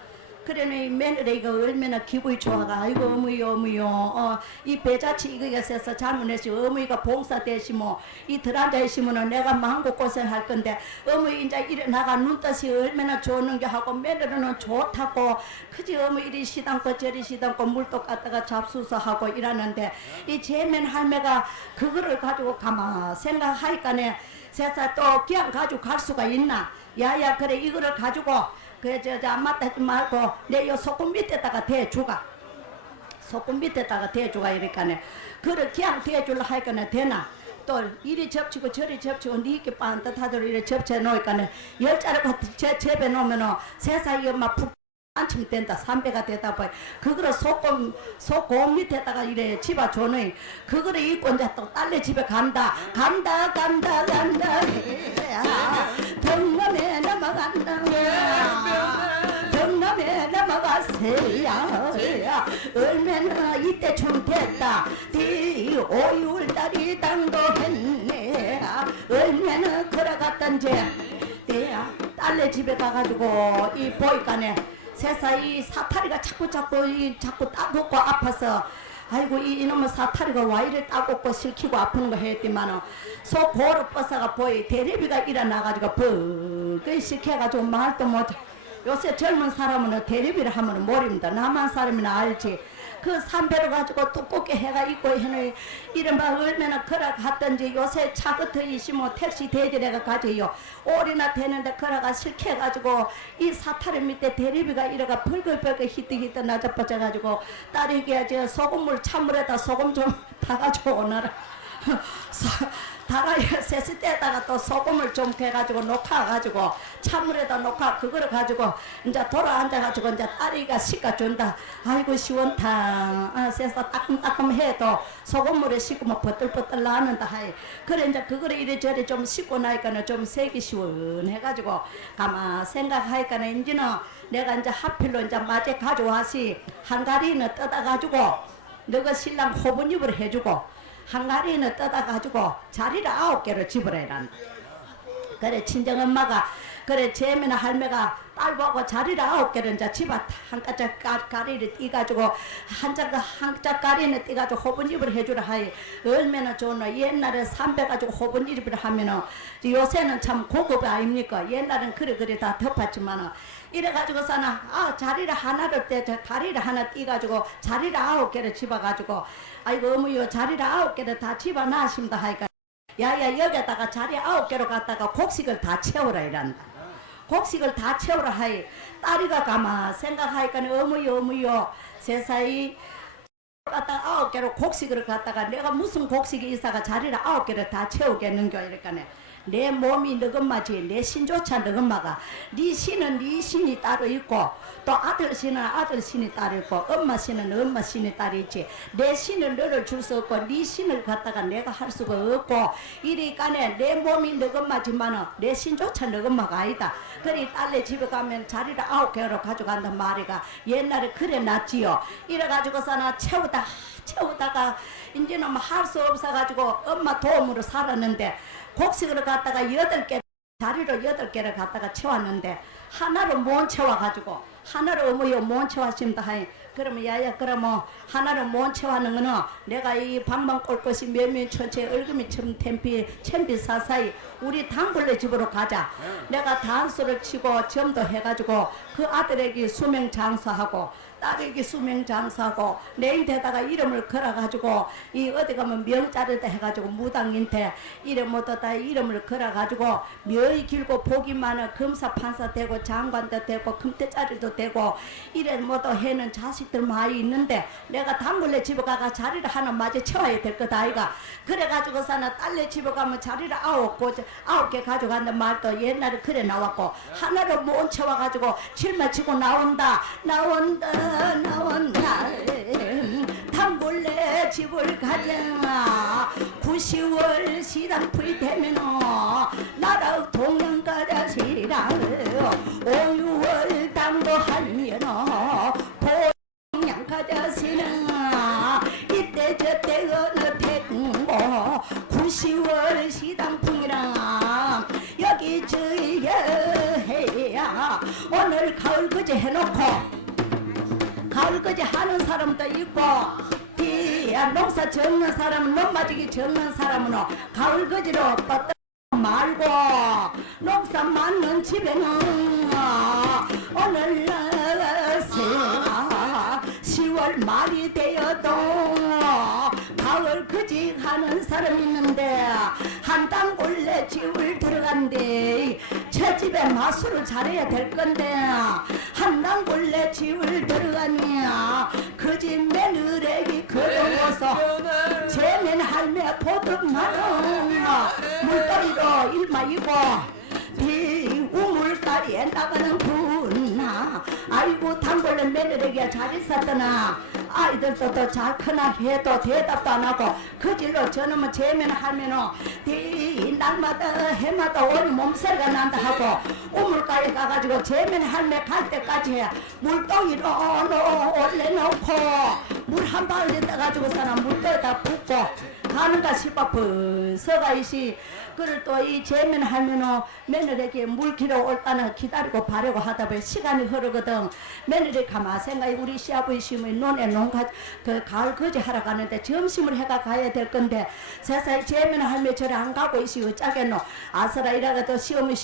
그러니 며느리가 얼마나 기분이 좋아가 아이고 어머요 이 배자치 이거가 있어서 잘못했지 어머니가 봉사 되시면 이 들앉아 있으면 내가 마음고 고생할 건데 어머니 이제 일어나가 눈뜻이 얼마나 좋은게 하고 며느리는 좋다고 그지 어머니 이리 시담고 저리 시담고 물도 갖다가 잡수서 하고 이러는데 이 제면 할매가 그거를 가지고 가만 생각하니까네 세상 또 그냥 가지고 갈 수가 있나 야야 그래 이거를 가지고 그래 안 맞다 하지 말고 내 요 소금 밑에다가 대주가 소금 밑에다가 대주가 이러니까네 그래 그냥 대줄라 하니까네 되나 또 이리 접치고 저리 접치고 니께 반듯하도록 이리 접쳐 놓으니까네 열자를 접해 놓으면은 세상에 막 푹 안치면 된다. 3배가 되다 보니 그거를 소금 밑에다가 이래 집어줘놓이 그거를 입고 이제 또 딸내 집에 간다 덕남에 넘어간다 덕남에 넘어가세야 얼마나 이때 좀 됐다 디 5월달이 당도했네 얼마나 걸어갔던지 내야 딸내 집에 가가지고 이 보이까네 세상에 사타리가 자꾸 따갑고 아파서 아이고 이놈의 사타리가 와 이래 따갑고 실키고 아프는 거 했더만은 소 고루 뻗어가 보이 대리비가 일어나가지고 벅 시켜가지고 말도 못해 요새 젊은 사람은 대리비를 하면 모릅니다. 남한 사람이나 알지. 그 삼배를 가지고 두껍게 해가 있고 해는 이른바 얼마나 걸어갔던지 요새 차 끝에 있으면 택시 대절해가 가져요. 올이나 되는데 걸어가 실켜가지고 이 사타리 밑에 대리비가 이래가 벌글벌글 히뜩히뜩 나자빠져가지고 딸이 저 소금물 찬물에다 소금 좀 타가지고 오너라. 다라이 세시 때다가 또 소금을 좀 해가지고 녹아가지고 찬물에다 녹아 그거를 가지고 이제 돌아 앉아가지고 이제 딸이가 씻어준다. 아이고 시원타. 세서 따끔따끔 해도 소금물에 씻으면 버들버들 나는다 하이. 그래 이제 그거를 이래저래 좀 씻고 나니까는 좀 색이 시원해가지고 가만 생각하니까는 이제는 내가 이제 하필로 이제 마제 가져와시 한가리는 뜯어가지고 너가 신랑 호분입을 해주고 한가리는 뜯어가지고 자리를 9개로 집으라 해란다. 그래 친정엄마가 그래 재미나 할매가 딸 보고 자리를 9개를 이제 집어 한 가짝 가리를 띄가지고 한 짝가리는 띄가지고 호분입을 해주라 하이. 얼마나 좋노. 옛날에 삼배 가지고 호분입을 하면은 요새는 참 고급 아닙니까. 옛날엔 그래 다 덮었지만은 이래가지고서는 자리를 하나를 때 다리를 하나 띄가지고 자리를 9개를 집어가지고 아이고 어머요 자리를 9개를 다 집어놨습니다 하니까 야야 여기다가 자리 9개로 갔다가 곡식을 다 채우라 이란다. 곡식을 다 채우라 하이. 딸이가 가만 생각하니까 어머요 세상에 갖다가 9개로 곡식을 갖다가 내가 무슨 곡식이 있어가 자리를 9개를 다 채우겠는겨 이랬까네. 내 몸이 너금마지 내 신조차 너금마가 네 신은 네 신이 따로 있고 또 아들 신은 아들 신이 따로 있고 엄마 신은 엄마 신이 따로 있지. 내 신을 너를 줄 수 없고 네 신을 갖다가 내가 할 수가 없고 이리까네 내 몸이 너금마지만은 내 신조차 너금마가 아니다. 그래 딸내 집에 가면 자리를 9개로 가져간단 말이가 옛날에 그래 놨지요. 이래가지고서는 채우다가 이제는 뭐 할 수 없어가지고 엄마 도움으로 살았는데 곡식을 갖다가 8개 자리로 8개를 갖다가 채웠는데 하나로 못 채워가지고 하나로 어머요 못 채웠습니다 하니. 그러면 야야 그러면 하나로 못 채워하는 거는 내가 이 방방 꼴 것이 몇몇 천체 얼금이 챔비 사사이 우리 단골네 집으로 가자. 내가 단수를 치고 점도 해가지고 그 아들에게 수명 장사하고 딸에게 수명 장사하고 내인데다가 이름을 걸어가지고 이 어디 가면 명자리다 해가지고 무당인데 이름 얻었다 이름을 걸어가지고 명이 길고 복이 많아 검사 판사 되고 장관도 되고 금태자리도 되고 이래 뭐도 해는 자식들 많이 있는데 내가 단골네 집에 가가 자리를 하나 맞아 채워야 될 거다 아이가. 그래가지고서는 딸네 집에 가면 자리를 9개 가져간단 말도 옛날에 그래 나왔고 하나를 못 채워가지고 칠마 치고 나온다 단골네 집을 가자. 9, 10월 시당풀이 되면 나라 동양 가자 시랑 5, 6월 당도하면 동양 가자 시랑 이때 저때 어느 태궁고 9, 10월 시당풍이랑 여기 저기 해야 오늘 가을 그제 해놓고 가을거지 하는 사람도 있고 농사 적는 사람은 농마지기 적는 사람은 가을거지로 뻗다 말고 농사 많는 집에는 오늘 10월 말이 되어도 가을거지 하는 사람 있는데 한 단골내 집을 들어간대. 저 집에 마술을 잘해야 될 건데 한 단골내 집을 들어갔냐 그 집 며느리기 걸어서 제맨 할매 보듬하는 물거리로 일마이고 우물가리에 나가는구나. 아이고 단골내 며느리가 잘 있었더나 아이들도 더 잘 크나 해도 대답도 안 하고 그 길로 저놈은 제면 하면은 날마다 해마다 오늘 몸살가 난다 하고 우물가에 가가지고 제면 할매 갈 때까지 물동이로 올려놓고 물 한 방울 떠가지고 사람 물도에다 붓고 가는가 싶어 벌써가 이시. 그걸 또 이 제면 하면은 며느리에게 물 길어 올까나 기다리고 바라고 하다 보니 시간이 흐르거든. 며느리 가만 생각해 우리 시아버지 시면 논에 농가 그 가을 거지 하러 가는데 점심을 해가 가야 될 건데 세상에 제면 할매 저리 안 가고 이시 어쩌겠노. 아서라 이래가도 시어머니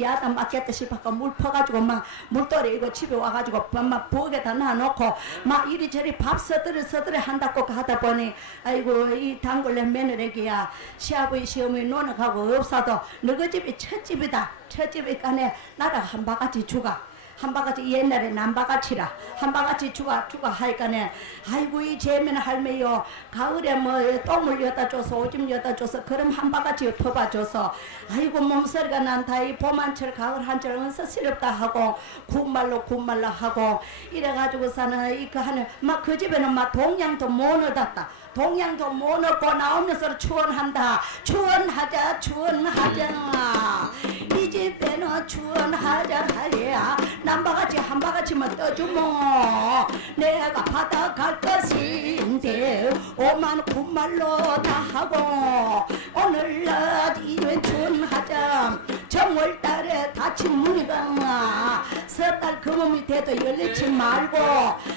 야단 맞겠다 싶어가 물 퍼가지고 막 물돌이 이거 집에 와가지고 막 부엌에다 놔놓고 막 이리저리 밥 서들이 한다고 하다 보니 아이고 이 단골내 며느리에게야 시아버지 시어머니 논에 가고 없어도 너희 집이 첫 집이다. 첫 집이 간에 나라 한 바가지 주가. 한바가지 옛날에 남바가지라 한바가지 주가 하니까네 아이고 이 재면 할매요 가을에 뭐 똥을 여다 줘서 오줌 여다 줘서 그럼 한바가지 퍼봐줘서 아이고 몸소리가 난다 이 봄 한철 가을 한철 은서스럽다 하고 군말로 하고 이래가지고서는 이거 하는 막 그 집에는 막 동양도 못 얻었다 동양도 못 얻고 나오면서 추원한다 추원하자 이 집에는 추원하자 하야 남바가지 한바가지만 떠주모 내가 받아갈 것인데 오만 군말로 다 하고 오늘날 이wen 추원하자 정월달에 다친 문이가 섣달 금음이 돼도 열리지 말고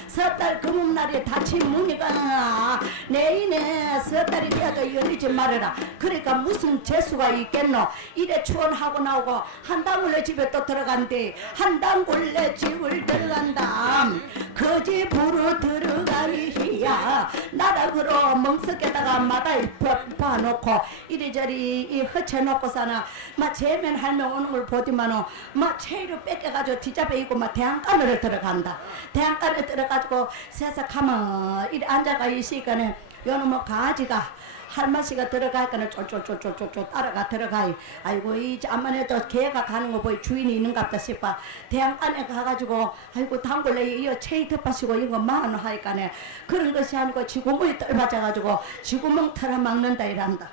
섣달 금음날에 다친 문이가 내인에 섣달이 돼도 열리지 말아라 그러니까 무슨 재수가 있겠노 이래 추원하고 나오고 한당굴레 집에 또 들어간대 한당굴레 집을 들어간다 그 집으로 들어가기야 나락으로 멍석에다가 마다에 봐놓고 이리저리 이 허쳐놓고서는 막 재면 할매 오는 걸 보지만은 막 체로 뺏겨가지고 뒤잡에 있고 막 대안간으로 들어간다 대안간에 들어가지고 세상 가만 이리 앉아가 있으니까는 요는 뭐 가지가 할머니가 들어가니까는 쫄쫄쫄쫄쫄 따라가 들어가요. 아이고 이 암만해도 개가 가는 거 보이 주인이 있는갑다 싶어. 대양간에 가가지고 아이고 단골레 이어 체이 덮하시고 이거 마흔 하니까네 그런 것이 아니고 지구멍이 떨어져가지고 지구멍 털어막는다 이란다.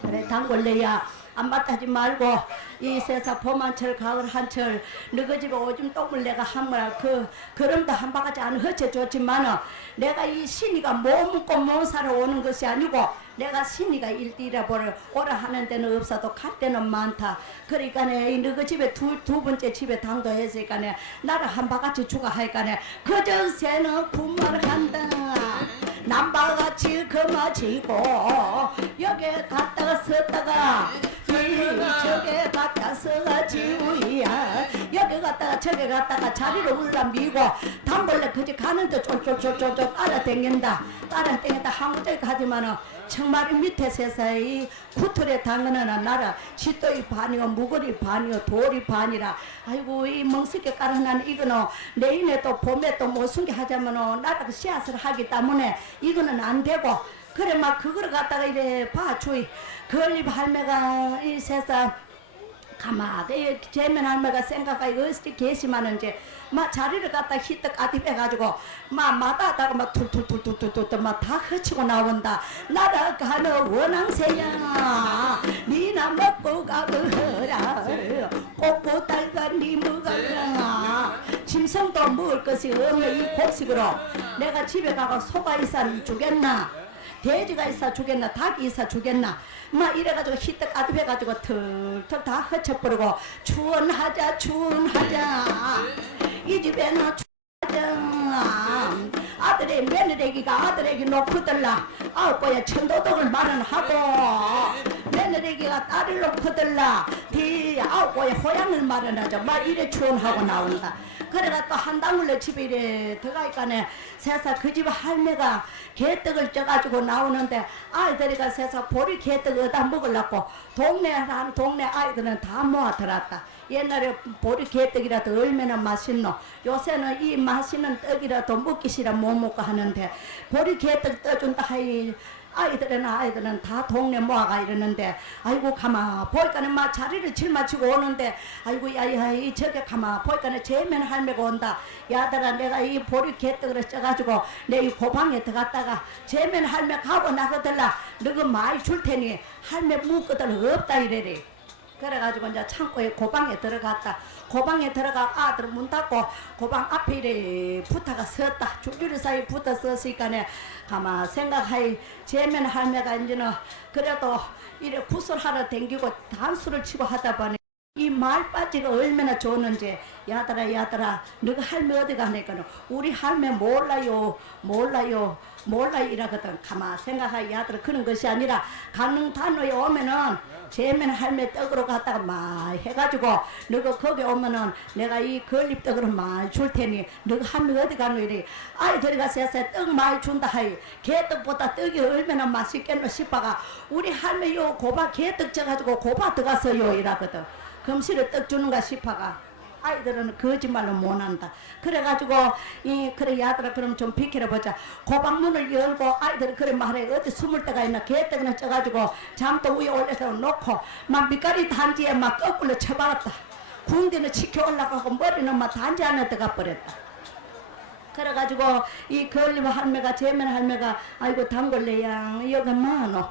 그래 단골레야 안 맡하지 말고 이 세상 봄 한철 가을 한철 너희 집에 오줌 똥을 내가 한거라 그럼도 한 바가지 안 허쳐줬지만은 내가 이 신이가 못 먹고 못 살아 오는 것이 아니고 내가 신이가 일띠라 오라 하는 데는 없어도 갈 데는 많다. 그러니까네 너희 집에 두 번째 집에 당도했으니까네 나를 한 바가지 주가 하니까네 그저 새는 군말 한다. 남바같이 그마치고 여기 갔다가 섰다가 저기 갔다 서가지우야 여기 갔다가 저기 갔다가 자리로 올라미고 단벌레 그지 가는데 쫄쫄쫄쫄 따라댕긴다 한국적이 가지만은 청마리 밑에 세상에 구틀에 당근하는 나라 시도이 반이고 무거리 반이고 돌이 반이라 아이고 이 멍석에 깔아놓은 이거는 내일에 또 봄에 또 못순게 하자면은 나라 씨앗을 하기 때문에 이거는 안 되고 그래 막 그거를 갖다가 이래 봐 주의 걸립 할매가 이 세상 가마에 재면 할매가 생각하기 어디 계시면은 이제 막 자리를 갖다 히떡 까디해가지고 막 마다다가 막 툴툴툴툴툴툴 막 다 헤치고 나온다. 날아가는 원앙새야 니나 먹고 가거라 꽃고 달간 니 먹어라 짐승도 먹을 것이 없는 이 곡식으로 내가 집에 가고 소가 있어 주겠나 돼지가 있어 주겠나 닭이 있어 주겠나 막 이래가지고 히떡 까듭해가지고 털털 다 헤쳐버리고 추원하자 이 집에는 추원하자 아들의 며느리가 아들에게 놓고들라 아우고야 천도덕을 말은 하고 며느리가 딸을 놓고들라 뒤 아우고야 호양을 말은 하죠 막 이래 추원하고 나온다 그래가 또 한당울레 집에 이래 들어가니까네 세상 그 집 할매가 개떡을 쪄가지고 나오는데 아이들이가 세상 보리 개떡 얻어 먹으려고 동네 아이들은 다 모아 들었다. 옛날에 보리 개떡이라도 얼마나 맛있노. 요새는 이 맛있는 떡이라도 먹기 싫어 못 먹고 하는데 보리 개떡 떠준다 하이 아이들은 다 동네 모아가 이러는데 아이고 가마 보니까는 막 자리를 칠맞추고 오는데 아이고 야야 이 저게 가마 보니까는 재면 할매가 온다 야들아 내가 이 보리 개떡을 쪄가지고 내 이 고방에 들어갔다가 재면 할매 가고 나거들라 너그 많이 줄 테니 할매 묵거들 없다 이래래 그래가지고 이제 창고에 고방에 들어갔다. 고방에 들어가 아들 문 닫고 고방 앞에 이래 붙어가 섰다. 줄줄이 사이 붙어 섰으니까네 가만 생각하이 재면 할매가 이제는 그래도 이래 구슬하러 댕기고 단수를 치고 하다 보니 이 말바지가 얼마나 좋는지 야들아 너가 할매 어디 가니까는 우리 할매 몰라요 이라거든 가만 생각하이 야들아 그런 것이 아니라 강릉 단호에 오면은 재면 할매 떡으로 갔다가 많이 해가지고 너가 거기 오면은 내가 이 걸립떡으로 많이 줄 테니 너가 할매 어디 가노 이래 아이들이가 세상에 떡 많이 준다 하이 개떡보다 떡이 얼마나 맛있겠노 싶어가 우리 할매 요 고바 개떡 쪄가지고 고바 들어가서요 이라거든 금시로 떡 주는가 싶어가 아이들은 거짓말로 못한다. 그래가지고 그래 야들아 그럼 좀 비켜라 보자. 고방문을 열고 아이들이 그래 말해 어디 숨을 데가 있나 개떡이나 쪄가지고 잠도 위에 올려서 놓고 막 밑가리 단지에 막 거꾸로 쳐박았다. 군대는 치켜 올라가고 머리는 막 단지 안에 들어가 버렸다. 그래가지고 이 걸림 할매가 재면 할매가 아이고 단골레야 여기 뭐노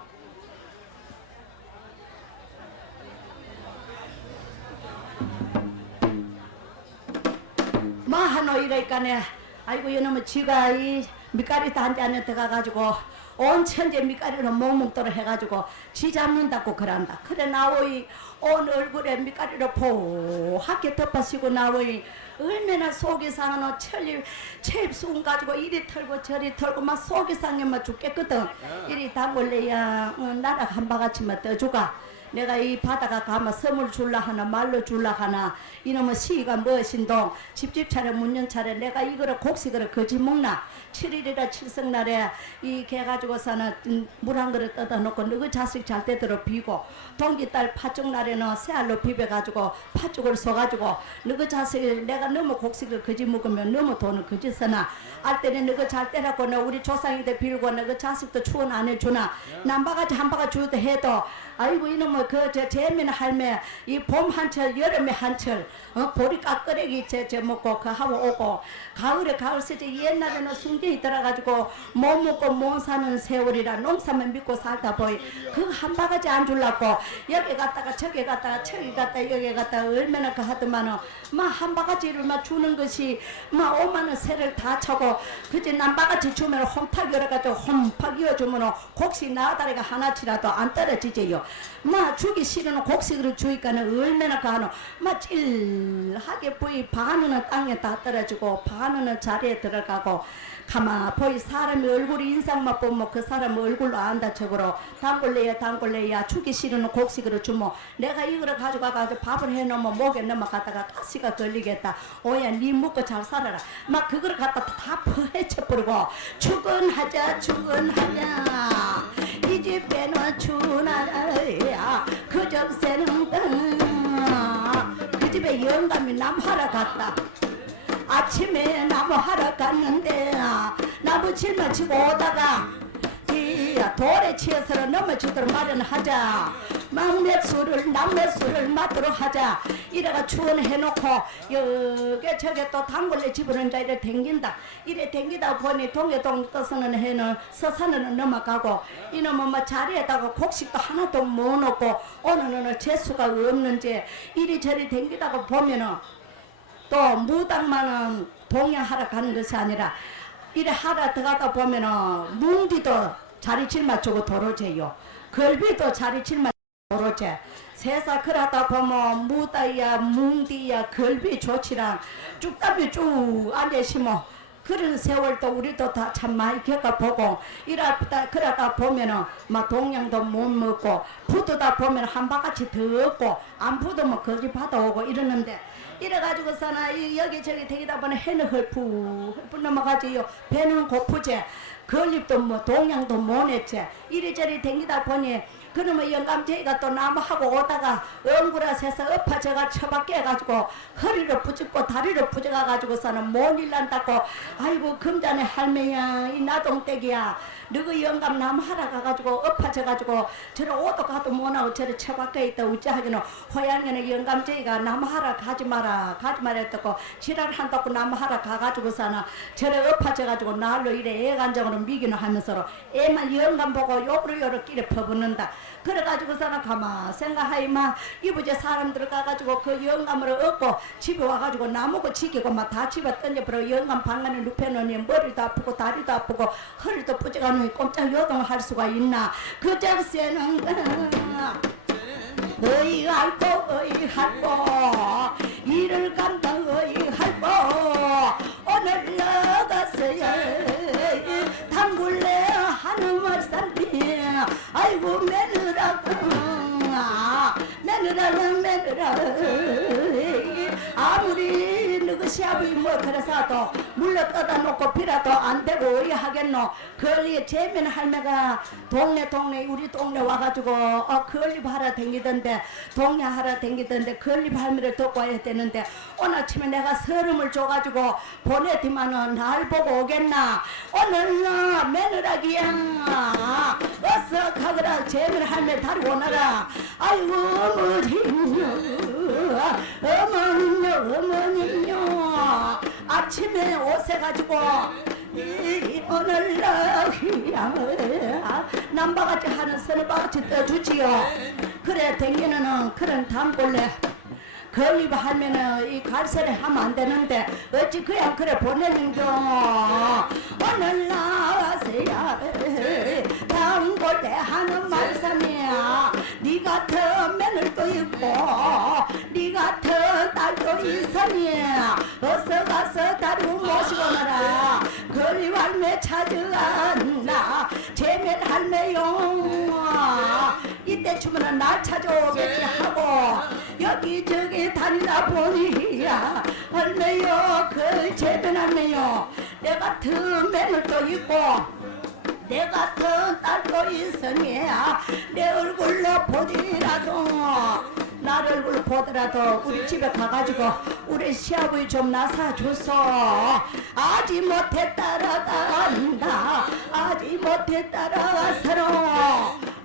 뭐 하노 이러니까네 아이고 이놈의 지가 이 밑가리 단지 안에 들어가가지고 온 천재 밑가리로 몽몽도록 해가지고 지 잡는다고 그런다. 그래 나오이 온 얼굴에 밑가리로 포하게 덮어쓰고 나오이 얼마나 속이 상하노 철입 가지고 이리 털고 저리 털고 막 속이 상해 막 죽겠거든. 이리 단골레야 나락 한 바가지만 떠주가. 내가 이 바다가 가면 선물 줄라 하나 말로 줄라 하나 이놈의 시가 무엇인동 집집 차례 문연 차례 내가 이거를 곡식을 거지 먹나 7일이라 칠성날에 이 개 가지고서는 물 한 그릇 떠다 놓고 너그 자식 잘 때대로 비고 동기딸 팥죽 날에는 새알로 비벼가지고 팥죽을 써가지고 너그 자식 내가 너무 곡식을 거지 먹으면 너무 돈을 거지 쓰나 알 때는 너그 잘 때라고 너 우리 조상이들 빌고 너그 자식도 추원 안 해주나 남바가지 한 바가 주도 해도 아이고 이놈의 그저 재민 할매 이 봄 한철 여름에 한철 보리깍 끓이기 저 먹고 그 하고 오고 가을에 가을 쓰지 옛날에는 순경이 들어가지고 못 먹고 못 사는 세월이라 농사만 믿고 살다 보이 그 한 바가지 안 줄라고 여기 갔다가 저기 갔다가 저기 갔다가 여기 갔다가 얼마나 그 하더만은 막 한 바가지를 막 주는 것이 막 5만원 세를 다 차고 그지 난 바가지 주면 홈팍 열어가지고 홈팍 이어주면 곡식 나다리가 하나치라도 안 떨어지지요. 막 주기 싫으면 곡식으로 주니까는 얼마나 가노 막 찔하게 보이 반은 땅에 다 떨어지고 반은 자리에 들어가고 가마 보이 사람의 얼굴이 인상만 보면 그 사람 얼굴로 안다 척으로 단골레야 주기 싫으면 곡식으로 주면 내가 이거를 가지고 밥을 해놓으면 목에 넘어갔다가 가시가 걸리겠다. 오야 니 먹고 잘 살아라. 막 그거를 갖다 다 퍼헤쳐버리고 출근하자 이 집에는 추나야 그 적새는 그 집에 영감이 남하러 갔다. 아침에 나무 하러 갔는데 나무 짊어지고 오다가 이 돌에 치여서 넘어지도록 마련하자. 남매술을 맞도록 하자. 이래가 추원해놓고 여기 저기 또 단골레 집으로 이제 이래 댕긴다. 이래 댕기다 보니 동해동 떠서는 해는 서산은 넘어가고 이놈은 뭐 자리에다가 곡식도 하나도 못 넣고 오늘은 재수가 없는지 이리저리 댕기다가 보면은 또 무당만은 동양하러 가는 것이 아니라 이래 하러 들어가다 보면은 뭉디도 자리 칠맞추고 도로제요. 걸비도 자리 칠맞추고 도로제. 세사 그러다 보면 무다야 뭉디야 걸비 조치랑 쭉답이 쭉 앉아시면 그런 세월도 우리도 다 참 많이 겪어보고 이러다 그러다 보면은 막 동양도 못 먹고 부두다 보면 한 바가지 더 얻고 안 부두면 거기 받아오고 이러는데 이래가지고서는 여기저기 되기다 보니 해는 헐푸 넘어가지요. 배는 고프제 걸립도 뭐 동양도 못 냈지. 이리저리 댕기다 보니 그러면 영감쟁이가 또 나무하고 오다가 엉구라 새서 엎어져가 처박게 해가지고 허리를 부집고 다리를 부져가가지고서는 못 일난다고 아이고 금잔의 할매야 이 나동댁이야 너그 영감 나무하러 가가지고 엎어져가지고 저런 옷도 가도 못하고 저런 처박게 있다 우짜하기는 호양에는 영감쟁이가 나무하러 가지 마라 했다고 지랄한다고 나무하러 가가지고서는 저런 엎어져가지고 날로 이래 애간정으로 미기는 하면서 애만 영감 보고 요렇게 끼리 퍼붓는다. 그래가지고서는 가만 생각하이마 이부제 사람들 가가지고 그 영감을 얻고 집에 와가지고 나무고 지키고 막 다 집에 던져버려 영감 방안에 눕혀놓으니 머리도 아프고 다리도 아프고 허리도 부져가는 꼼짝 요동할 수가 있나. 그 적세는 의할고 이를 간다 의할고 오늘 나가서야 단굴레 하늘을 산비 아이고 매느라 아무리 누구시 시합이 뭐 그래서 또 물러 떠다 놓고 비라도 안 되고 어이 하겠노. 걸리 재면 할매가 동네 우리 동네 와가지고 건립 하러 댕기던데 동네 하러 댕기던데 건립 할매를 듣고 와야 되는데 오늘 아침에 내가 서름을 줘가지고 보내더만은 날 보고 오겠나. 오늘 며느라기야 어서 가거라. 재면 할매 다리 오너라. 아이고 어머니요 아침에 오세가지고 오늘 남바같이 하는 서너바같이 떠주지요. 그래 댕기는 그런 단골래 건립하면은 이 갈세를 하면 안 되는데 어찌 그냥 그래 보내는겨. 오늘 나와서야 단골래 하는 말씀이야. 니 같은 며느리도 있고 니 같은 딸도 있으니 어서 가서 다리 모시고 나라. 건립 할매 찾아간다. 재면 할매요 이때 주면은 날 찾아오겠지 하고 여기저기 다니다 보니야 할매요 그 재면 할매요 내 같은 며느리도 있고 내 같은 딸도 있으니 내 얼굴로 보더라도 날 얼굴로 보더라도 우리 집에 가가지고 우리 시아버지 좀 나사 줬어. 아직 못해 따라간다. 아직 못해 따라가서로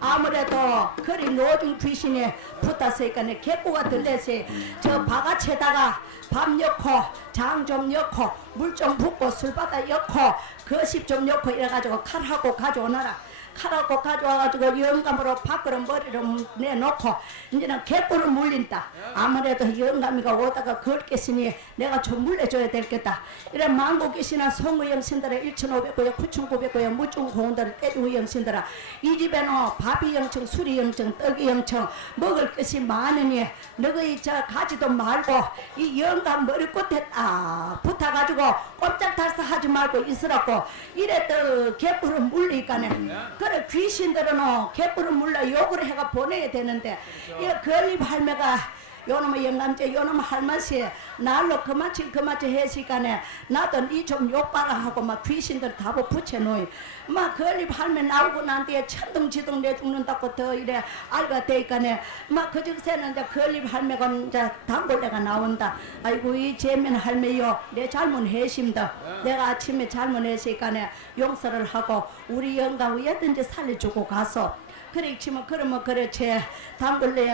아무래도 그리 노중 귀신이 붙었으니까 내 개꾸가 들려서 저 바가채다가 밥 넣고 장 좀 넣고 물 좀 붓고 술바다 넣고 거십 좀 넣고 이래가지고 칼하고 가져오너라. 칼하고 가져와가지고 영감으로 밖으로 머리를 내놓고 이제는 개뿔을 물린다. 아무래도 영감이가 오다가 걸겠으니 내가 좀 물려줘야 되겠다. 이래 망고기시나 송구 영신들아 1,500고야 9,900고야 무중고운들을 때리고 영신들아 이 집에는 밥이 영청 술이 영청 떡이 영청 먹을 것이 많으니 너희 저 가지도 말고 이 영감 머리끝에 딱 붙어가지고 꼼짝달싹 하지 말고 있으라고 이래 또 개뿔을 물리니까네. 그래 귀신들은 개뿔을 물러 욕을 해가 보내야 되는데 이 건립 할매가 요놈의 영감제 요놈 할머니 날로 그만치 해시간에 나도 니 좀 욕봐라 하고 막 귀신들 답을 붙여놓이 막 건립 할매 나오고 난 뒤에 천둥지둥 내 죽는다고 더 이래 알가 되니까네 막 그중새는 이제 건립 할매가 이제 단골내가 나온다. 아이고 이 재면 할매요 내 잘못했습니다. 내가 아침에 잘못했으니까네 용서를 하고 우리 영감 어디든지 살려주고 가서 그래 치면 그러면 그렇지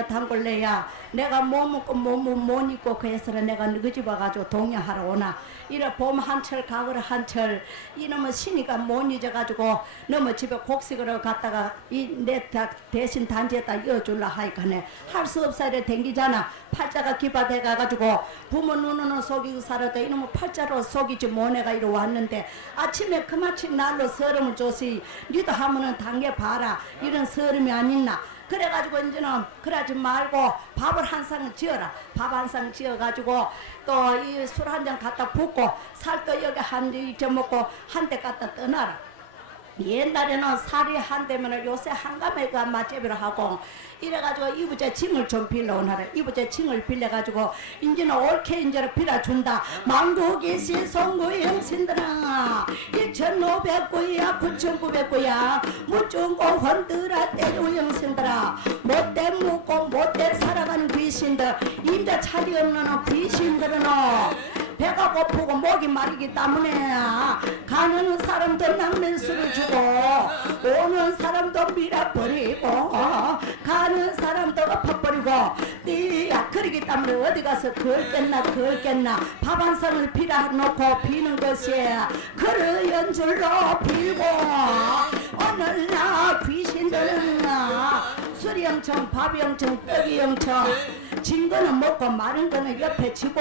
단골래야 내가 못 먹고 못 입고 그래서는 내가 너희 집 와가지고 동요하러 오나 이래 봄 한철 가을 한철 이놈의 신이가 못 잊어가지고 너무 집에 곡식으로 갔다가 이 내 대신 단지에다 이어줄라 하니까네 할 수 없어 이래 댕기잖아. 팔자가 기바돼 가가지고 부모 눈으로 속이고 살아도 이놈의 팔자로 속이지 못해가 이리 왔는데 아침에 그마침 날로 서름을 줬으니 니도 하면은 당겨 봐라 이런 서름이 아니나. 그래가지고 이제는 그러지 말고 밥을 한 상 지어라. 밥 한 상 지어가지고 또 이 술 한 잔 갖다 붓고 살도 여기 한 대 잊어먹고 한 대 갖다 떠나라. 옛날에는 살이 한 대면은 요새 한가매가 맛집이라 하고 이래가지고 이부제 징을 좀 빌려오나라. 이부제 징을 빌려가지고 이제는 옳게 이제는 빌어준다. 망고기시 송구영신들아 2,500구야 9,900구야 무중고 헌들아 때리고 영신들아 못돼 묵고 못돼 살아가는 귀신들 임자 차리 없는 귀신들은 배가 고프고 목이 마르기 때문에 가는 사람도 낙면수를 주고 오는 사람도 밀어버리고 가는 사람도 엎어버리고 야 그러기 때문에 어디 가서 걸겠나 밥 한 상을 빌어놓고 비는 것이 그러연 줄로 빌고 오늘 나 귀신들은 술이 영청 밥이 영청 떡이 영청 진 거는 먹고 마른 거는 옆에 치고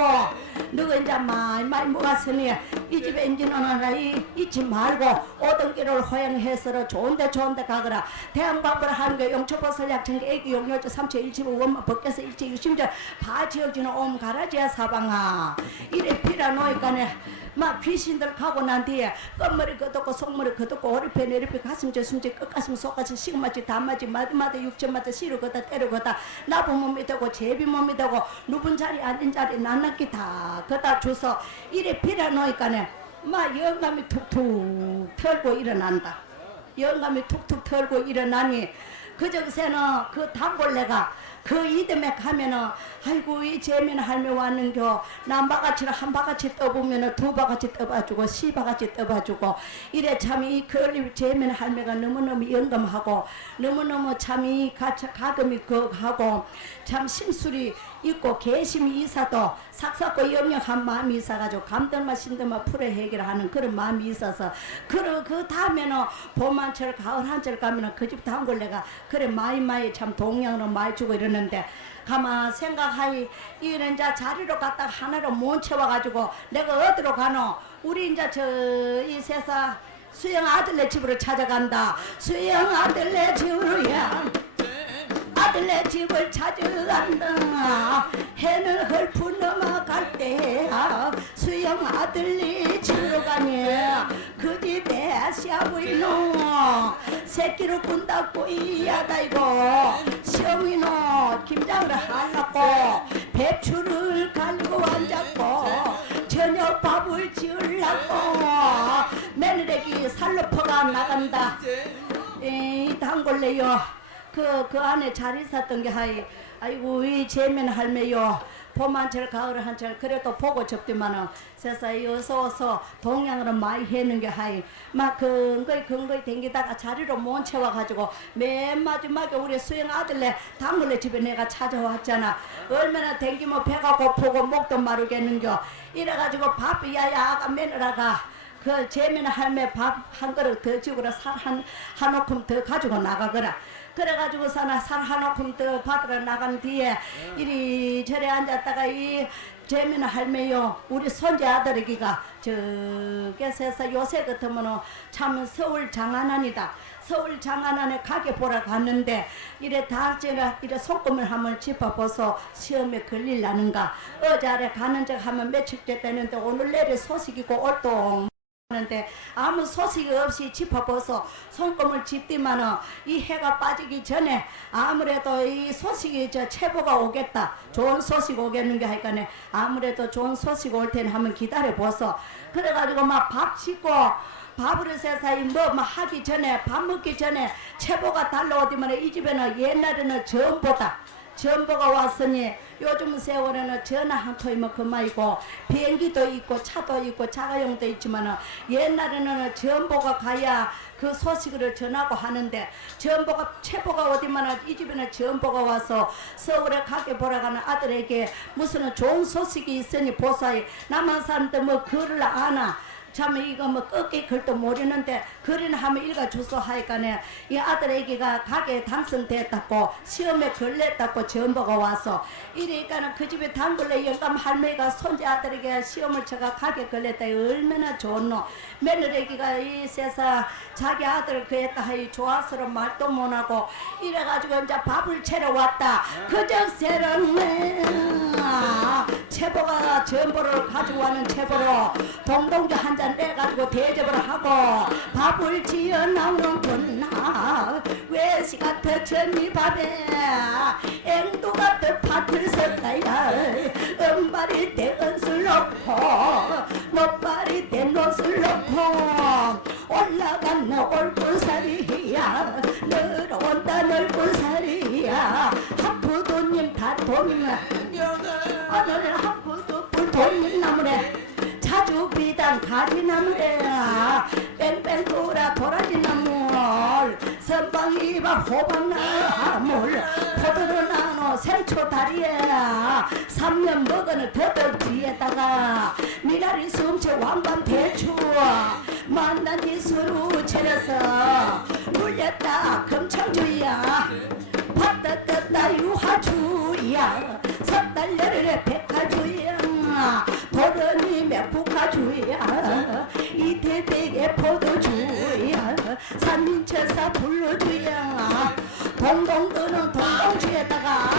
너가 이제 많이 먹었으니 이 집에 인지는 하나 잊지 말고 오던 길을 호행해서 좋은데 가거라. 대한방불 한개 영초버설 약천개 애기 용료주 삼초 일치부 원마 벗겨서 일치 유심절 바지어지는 옴 가라지야 사방아. 이래 피라 놓이까네 막 귀신들 가고 난 뒤에 끝머리 걷었고 속머리 걷었고 오리패 내리패 가슴 저숨지 끝가슴 속가슴 시금맞지 단맞지 마디마디 육천맞지 씨로 걷다 때려 걷다 나쁜 몸이 되고 제비 몸이 되고 누분 자리 앉은 자리 낱낱이 다 걷다 줘서 이래 피라 놓이까네 막 영감이 툭툭 털고 일어난다. 영감이 툭툭 털고 일어나니 그 정세는 그 단골레가 그 이듬해 가면은 아이고 이 재민 할매 왔는겨 남바가치를 한 바가치 떠보면은 두 바가치 떠봐주고 시 바가치 떠봐주고 이래 참 이 걸리 재민 할매가 너무너무 영감하고 너무너무 참 이 가금이 하고 참 심술이 있고 개심이 있어도 삭삭고 영영한 마음이 있어가지고 감들만 신들만 풀어 해결하는 그런 마음이 있어서 그 다음에는 봄 한철 가을 한철 가면은 그 집 단골레가 그래 마이 참 동양으로 많이 주고 이러는데 가만 생각하이 이는 이제 자리로 갔다가 하나로 못 채워가지고 내가 어디로 가노 우리 이제 저 이 세상 수영 아들네 집으로 찾아간다. 수영 아들네 집으로야 아들네 집을 찾아간다. 해는 헐프 넘어갈 때야 수영 아들네 집으로 가니 그 집에 시아부이노 새끼를 꾼다고 이야다 이거 시어미노 김장을 하려고 배추를 갈고 앉았고 저녁 밥을 지으려고 며느리기 살로 퍼가 나간다. 이 단골레요 그 안에 잘 있었던 게 하이 아이고 이 재면 할매요 봄 한철 가을 한철 그래도 보고 접지만은 세상에 어서 동양으로 많이 해는 게 하이 막 근거이 댕기다가 자리로 못 채워가지고 맨 마지막에 우리 수영 아들네 단골네 집에 내가 찾아왔잖아. 얼마나 댕기면 배가 고프고 목도 마르겠는겨. 이래가지고 밥 야야 아까 며느라가 그 재면 할매 밥 한 그릇 더 주고라 살 한 오큼 더 가지고 나가거라. 그래가지고 살 한 오큼 더 받으러 나간 뒤에 이리저리 앉았다가 이 재민 할매요 우리 손자 아들이기가 저게 세서 요새 같으면은 참 서울 장안안이다. 서울 장안안에 가게 보러 갔는데 이래 다ഴ്째라 이래 손금을 한번 짚어보소 시험에 걸릴라는가. 어제 가는 적 하면 며칠째 되는데 오늘 내일 소식이고 올동 하는데 아무 소식이 없이 짚어보소 손금을 짚디만은 이 해가 빠지기 전에 아무래도 이 소식이 저 체보가 오겠다. 좋은 소식 오겠는가 하니까네 아무래도 좋은 소식 올 테니 한번 기다려보소. 그래가지고 막 밥 짓고 밥을 세상에 뭐 하기 전에 밥 먹기 전에 체보가 달라오더만 이 집에는 옛날에는 전보가 왔으니 요즘 세월에는 전화 한 통이면 그만이고 비행기도 있고 차도 있고 자가용도 있지만 옛날에는 전보가 가야 그 소식을 전하고 하는데 체보가 어디만 이 집에는 전보가 와서 서울에 가게 보러 가는 아들에게 무슨 좋은 소식이 있으니 보사이 남한 사람들 뭐 글을 아나 참 이거 뭐 꺾기 글도 모르는데 글이나 하면 읽어줘서 하니까네 이 아들애기가 가게에 당선됐다고 시험에 걸렸다고 전보가 와서 이러니까는 그 집에 단골레 영감 할매가 손자 아들에게 시험을 쳐가 가게 걸렸다. 얼마나 좋노. 며느리기가 이 세상 자기 아들 그랬다 하이 좋아서는 말도 못하고 이래가지고 이제 밥을 채러 왔다. 그저새는 체보가 전보를 가지고 와는 체보로 동동주 한 잔 내가지고 대접을 하고 밥을 지어 나오는구나. 외시 같은 전미밥에 앵두 같은 팥을 섞어야 은발이 때 은술 넣고 못발이 때 노술 넣고 올라간 너 얼굴살이야 늘어온다 얼굴살이야 한푸도님 다 돈이야 오늘 한푸도 뿔돈 나무래 자주 비단 가지나무래 뺑뺑 돌아 도라지나물 선방이밥 호박나물 포도로 나노 생초다리에 3년 먹은 더덕 뒤에다가 미나리 숨채 왕밤 대추 만난 지수로 차려서 물렸다 금창주야 밭다 떴다 유하주야 섣달 열흘에 백화주야 도련님의 북화주야 뭉쳐서 불러주야 동동드는 동동주에다가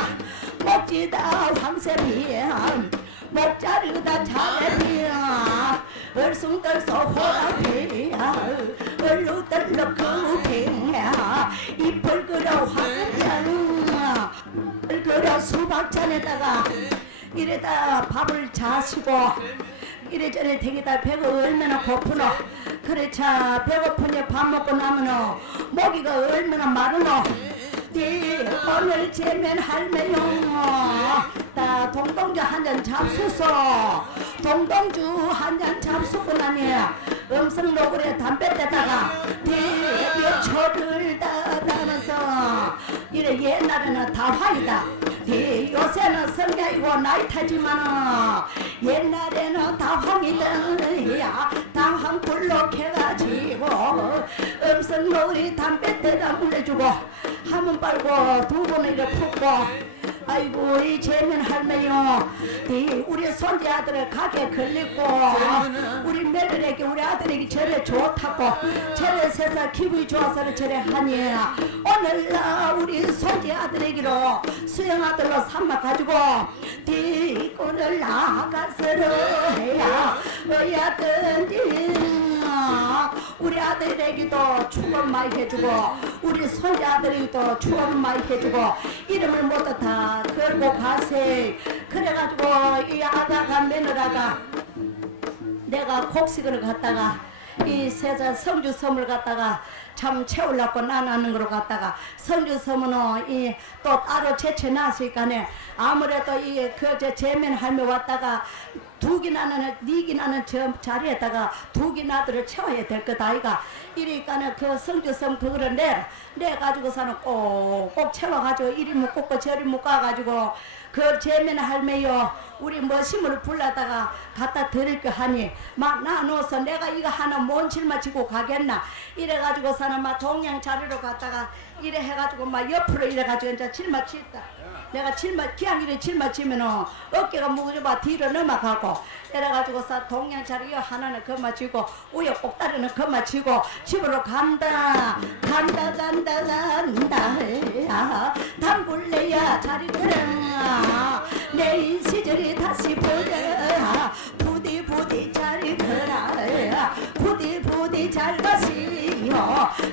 목지다 황새비야 목자르다 자레비야 얼숭덜숭 호랑비야 얼루덜럭 그빙야 잎을 그려 화근장 그려 수박잔에다가 이래다 밥을 자시고 이래저래 댕기다 배가 얼마나 고프노 그래 차 배고프니 밥 먹고 나면은 모기가 얼마나 마르노 네 오늘 제면 할매요 다 동동주 한 잔 잡수소 동동주 한 잔 잡수고 나니 음성 노그에 담배 떼다가 네 초를 따다면서 이래 옛날에는 다 화이다 네 요새는 성냥이고 나이 타지만은 옛날에는 다 황이다 당황 불록해가지고 음성 노그에 담배 떼다 물려주고 한 번 빨고 두 번을 이렇게 푹고 아이고 이 재면 할매요 이 우리 손자 아들을 가게 걸리고 우리 며느리에게 우리 아들에게 저래 좋다고 저래 세상 기분이 좋아서 저래 하니 오늘날 우리 손자 아들에게로 수영 아들로 삼아 가지고 뒤꾼을 나가서로 해야 뭐야든지 우리 아들에게도 축원 많이 해주고 우리 손자 아들에게도 축원 많이 해주고 이름을 모두 다 걸고 가세 그래가지고 이 아가가 며느라가 내가 곡식을 갖다가 이 세자 성주 섬을 갖다가 참 채우려고 나누는 거로 갖다가 성주 섬은 이 또 따로 제쳐놨으니까네 아무래도 이 그저 제면 할매 왔다가 두기 나는 니기 나는 저 자리에다가 두기 나들을 채워야 될 거다 아이가 이러니까는 그 성주섬 그거를 내 가지고서는 꼭꼭 채워가지고 이리 묶고 저리 묶어가지고 그 제면 할매요 우리 머심을 불러다가 갖다 드릴 거 하니 막 나눠서 내가 이거 하나 뭔 짊어 지고 가겠나 이래가지고서는 막 동양 자리로 갔다가 이래 해가지고 막 옆으로 이래가지고 이제 짊어 쳤다 내가 기왕 이래 짊어 치면은 어깨가 무거워봐 뒤로 넘어가고 이래가지고서 동양 자리 하나는 그만 치고 위에 꼭다리는 그만 치고 집으로 간다 담굴래야 자리 들어 내 시절이 다시 보자 부디 자리 들어 부디 잘 가시오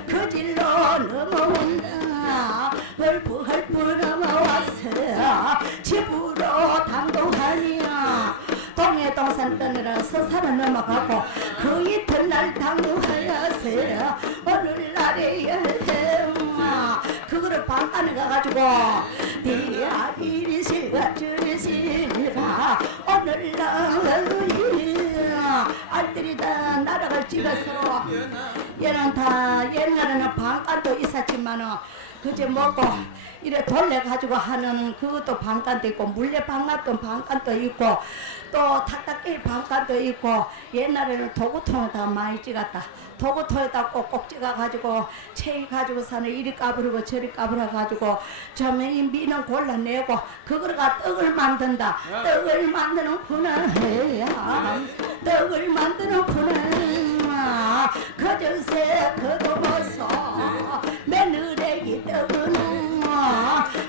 그 길로 넘어온다 헐프 넘어왔어 집으로 당도하니야 동해 동산 떠느라 서산을 넘어가고 그 이튿날 당도하였어 오늘날에 그거를 방안에 가가지고 니야 이리 실가 저리 실가 오늘날 알들이 다 날아갈 찍어서 얘는 다 옛날에는 방간도 있었지만은 그제 먹고 이래 돌려가지고 하는 그것도 방간도 있고 물레 방간도 방간도 있고 또 탁탁길 방간도 있고 옛날에는 도구통에다 많이 찍었다 도구통에다 꼭꼭 찍어가지고 체이 가지고 사는 이리 까부르고 저리 까부러가지고 저면이 미는 골라내고 그거가 떡을 만든다 떡을 만드는구나 떡을 만드는구나 그저새 그도 벗어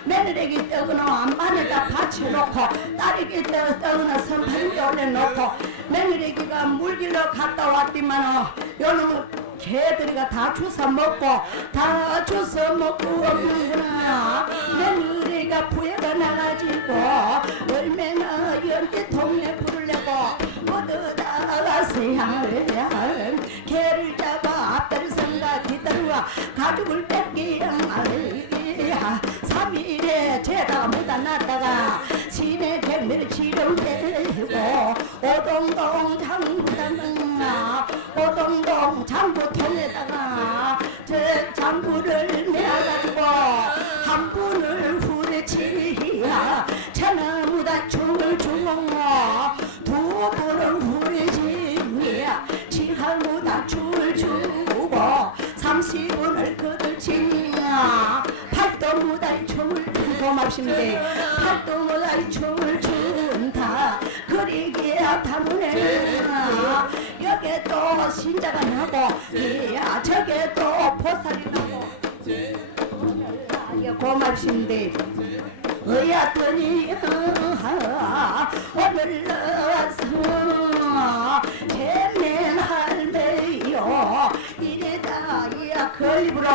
며느리기 떡은 안반에다 받쳐놓고 딸에게 떡은 선판에 올려놓고 며느리기가 물길로 갔다 왔지만 요놈은 개들이가 다 주워 먹고 없는구나 며느리가 부여가 나가지고 얼마나 연기 동네 부르려고 어디다 나가서야 개를 잡아 앞다리 성가 뒤다리 와 가죽을 뺏기야 3일에 죄다가 못다 놨다가 시내 백미를 지름 빼고 오동동 장부통에다가 저 장부를 내가지고 한 분을 후레치야 천나무다 춤을 추고 두 분을 후레치야 지할무다 춤을 추고 30분을 거들치야 팔도무다이 춤을 추고 맙습니다 팔도무다이 춤을 춘 놈은 다 그리기야 다문에 여기에 또 신자가 나고 이야 저기에 또 보살이 나고 오늘 고맙신데 어야더니 오늘 나와서 재면할매요 이래다 이야 걸립으로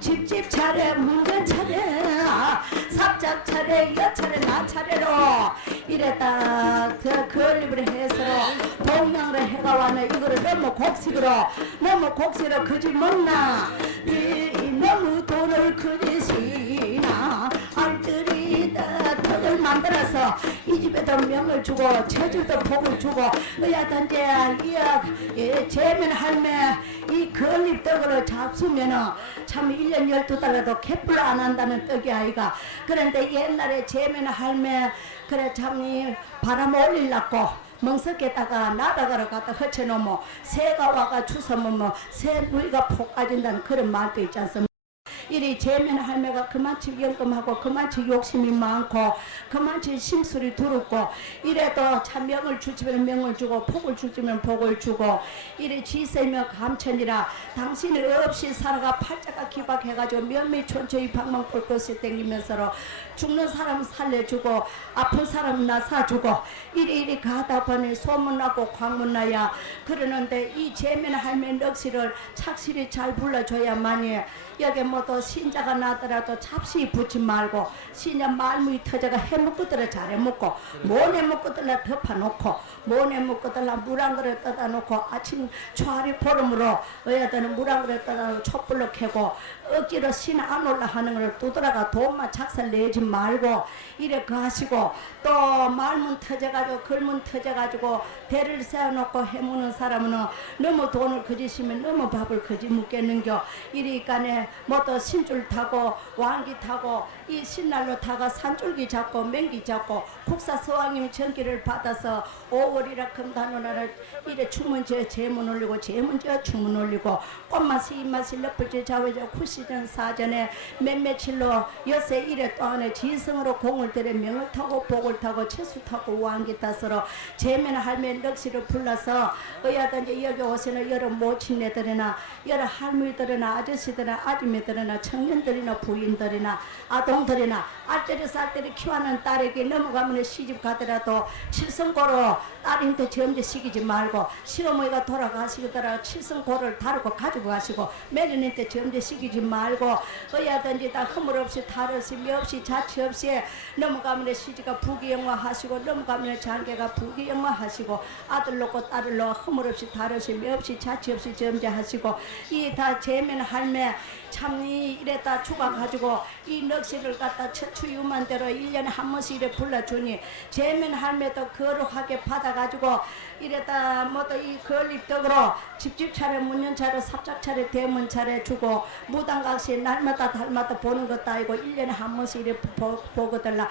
집집 차례 문전 차례 삽작 차례 여 차례 나 차례로 이랬다 그 건립을 해서 동양을 해가 왔네. 이거를 너무 곡식으로 그지 먹나 너무 돈을 그지시나 알뜰이 돈을 만들어서 이 집에도 명을 주고 처질도 복을 주고 어야든지 이 재면 할매 이 건립떡으로 잡수면은 참 1년 12달에도 갯불 안 한다는 떡이 아이가. 그런데 옛날에 재면 할매 그래 참이 바람 올리려고 멍석에다가 나다가를 갖다 허쳐놓으면 새가 와가 주워먹으면 새 누이가 폭 빠진다는 그런 말도 있지 않습니까? 이리 재면 할매가 그만치 영감하고 그만치 욕심이 많고 그만치 심술이 두렵고 이래도 참 명을 주지면 명을 주고 복을 주지면 복을 주고 이리 지세며 감천이라 당신이 없이 살아가 팔자가 기박해가지고 면미 촌초이 방망 볼 것이 땡기면서로 죽는 사람 살려주고 아픈 사람 나사주고 이리 가다 보니 소문나고 광문나야 그러는데 이 재면 할매 넋시를 착실히 잘 불러줘야만이 여기 뭐또 신자가 나더라도 잡시 붙지 말고 신자 말무이 터져가 해먹고들어 잘해먹고 모내 먹고들라 덮어놓고 모내 먹고들라 물 한 그릇 떠다 놓고 아침 초하리 보름으로 어야들은 물 한 그릇 떠다 놓고 촛불로 켜고 억지로 신 안 올라 하는 걸 두드라가 돈만 작살 내지 말고 이래 그 하시고 또 말문 터져가지고 걸문 터져가지고 배를 세워놓고 해먹는 사람은 너무 돈을 거지시면 너무 밥을 거지 묻겠는겨. 이리까네 뭐 또 신줄 타고 왕기 타고 이 신날로 타가 산줄기 잡고 맹기 잡고 국사 서왕님 전기를 받아서 5월이라 금단원하를 이래 충문지어 제문 올리고 제문지어 충문 올리고 꽃맛이 입맛이 엿불지 자외저 쿠시전 사전에 몇며칠로 여세 이래 또 안에 지성으로 공을 들여 명을 타고 복을 타고 채수 타고 왕기 타서로 제면 할매 넋시를 불러서 어야든지 여기 오시는 여러 모친네들이나 여러 할머니들이나 아저씨들이나 아줌매들이나 청년들이나 부인들이나 아동들이나 알뜰히 쌀뜰히 키워하는 딸에게 넘어가면 시집 가더라도 칠성고로 딸한테 점점 시키지 말고 시어머니가 돌아가시더라도 칠성고를 다루고 가지고 가시고 매년한테 점점 시키지 말고 어야든지 다 허물 없이 탈 없이 미 없이 자취 없이 넘어가면 시집가 부귀영화 하시고 넘어가면 장계가 부귀영화 하시고 아들 놓고 딸을 놓아 허물 없이 탈 없이 미 없이 자취 없이 점점 하시고 이 다 재면 할매 참니 이랬다 죽어가지고 이 넋시를 갖다 처추유만 대로 1년에 한 번씩 이래 불러주니 재면 할매도 거룩하게 받아가지고 이랬다 뭐또 이 건립덕으로 집집 차례 문nhân 차례 삽작 차례 대문 차례 주고 무당각시 날마다 달마다 보는 것도 아니고 1년에 한 번씩 이래 보거들라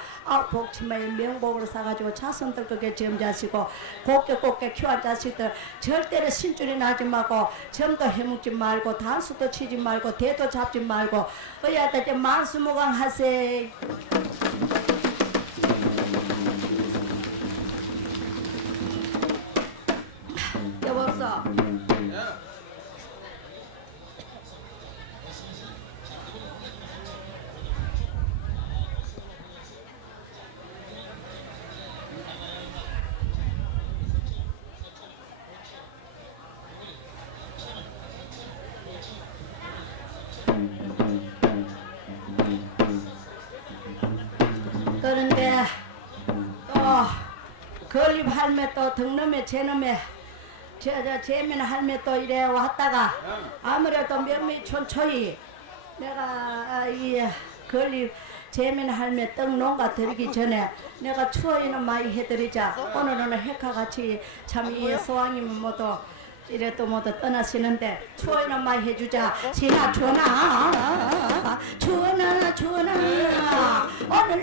복치마에 명복을 사가지고 자손들 그게 점자시고 곱게 키워한 자식들 절대로 신줄이 나지 말고 점도 해먹지 말고 단수도 치지 말고 대도 잡지 말고 어야다 만수무강 하세. 여보소. 그런데 또 건립 할매 또 등놈에 제놈에 재면 할매 또 이래 왔다가 아무래도 명미 촌초이 내가 이 건립 재면 할매 떡 농가 드리기 전에 내가 추어이는 많이 해드리자. 오늘은 핵화같이 참 이 소왕님은 모두 이래 또 모두 떠나시는데 추어이는 많이 해주자. 신아 추나 오늘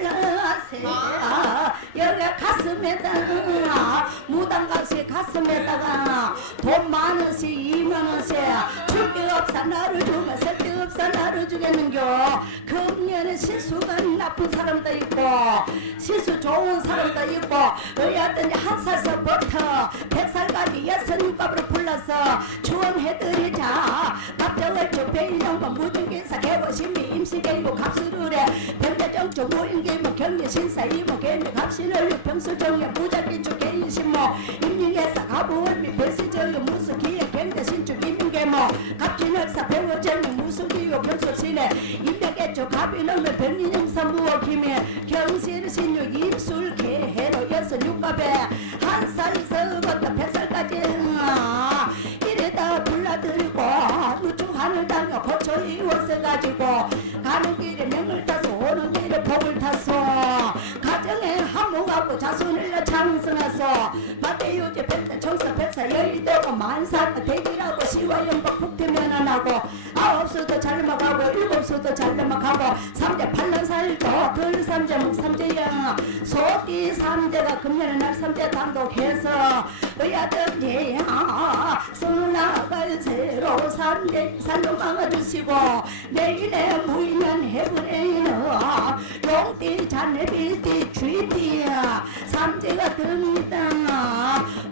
나세야 여기 가슴에다가 무당각시 가슴에다가 돈 10,000원씩 20,000원씩 줄 게 없어 나를 주면 쓸 데 없어 나를 주겠는겨. 금년에 시수가 나쁜 사람도 있고 시수 좋은 사람도 있고 어여든지 한 살서부터 100살까지 예수님값으로 불러서 추원해드리자. 갑정을 주배인용과 무중긴사 개보신비 임시개이고 갑수르래 병대정주 무인기모 경리신사 이모 개미 갑신을 병수정에 무작기주 개인신모 임ring해사 가부월비 배시정에 무수기에 경대신주 임ing계모 갑진을사 배워정에 무수기요 병수신에 임백애주 갑인을면 병리영사 무어김에 경실신유 입술개해로 여섯 육갑에 한 살서부터 100살까지 이래다 불러드리고 우중 하늘 당겨 거쳐 이워서가지고 가는 길에 명을 타서 오는 길에 복을 타서 가정에 한몫하고 자손을 장성하소 마태유지 백사 청사 백사 여의도고 만사가 대기라고 시와연복 북태면안하고 아홉수도 잘 먹하고 일곱수도 잘 넘어가고 삼재 팔랑살도 들 삼재 목 삼재영 소띠 삼재가 금년에 날 삼재 단독해서 의아든지 손을 나갈 새로 삼재 살로 막아주시고 내일에 무인한 해분에는 용띠 자네비띠 쥐띠야 삼재가 듭니다.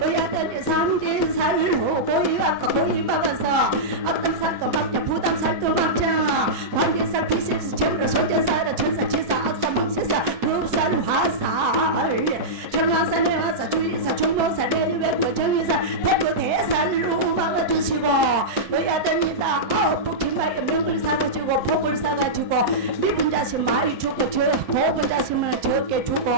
의아든지 삼재 살로 고이와까 고이 막아서 악담살도 막자 부담살도 막자 관계살 피식스 정으로 손재살아 천사치사 악사망치사 급살 화살 정화살에 화사 주의사 총명살 내외고 정의살 대구 대살로 막아주시고 의아듭니다. 복팀하여 명을 사가지고 복을 사가지고 미분 자식 많이 주고 저 복은 자식은 적게 주고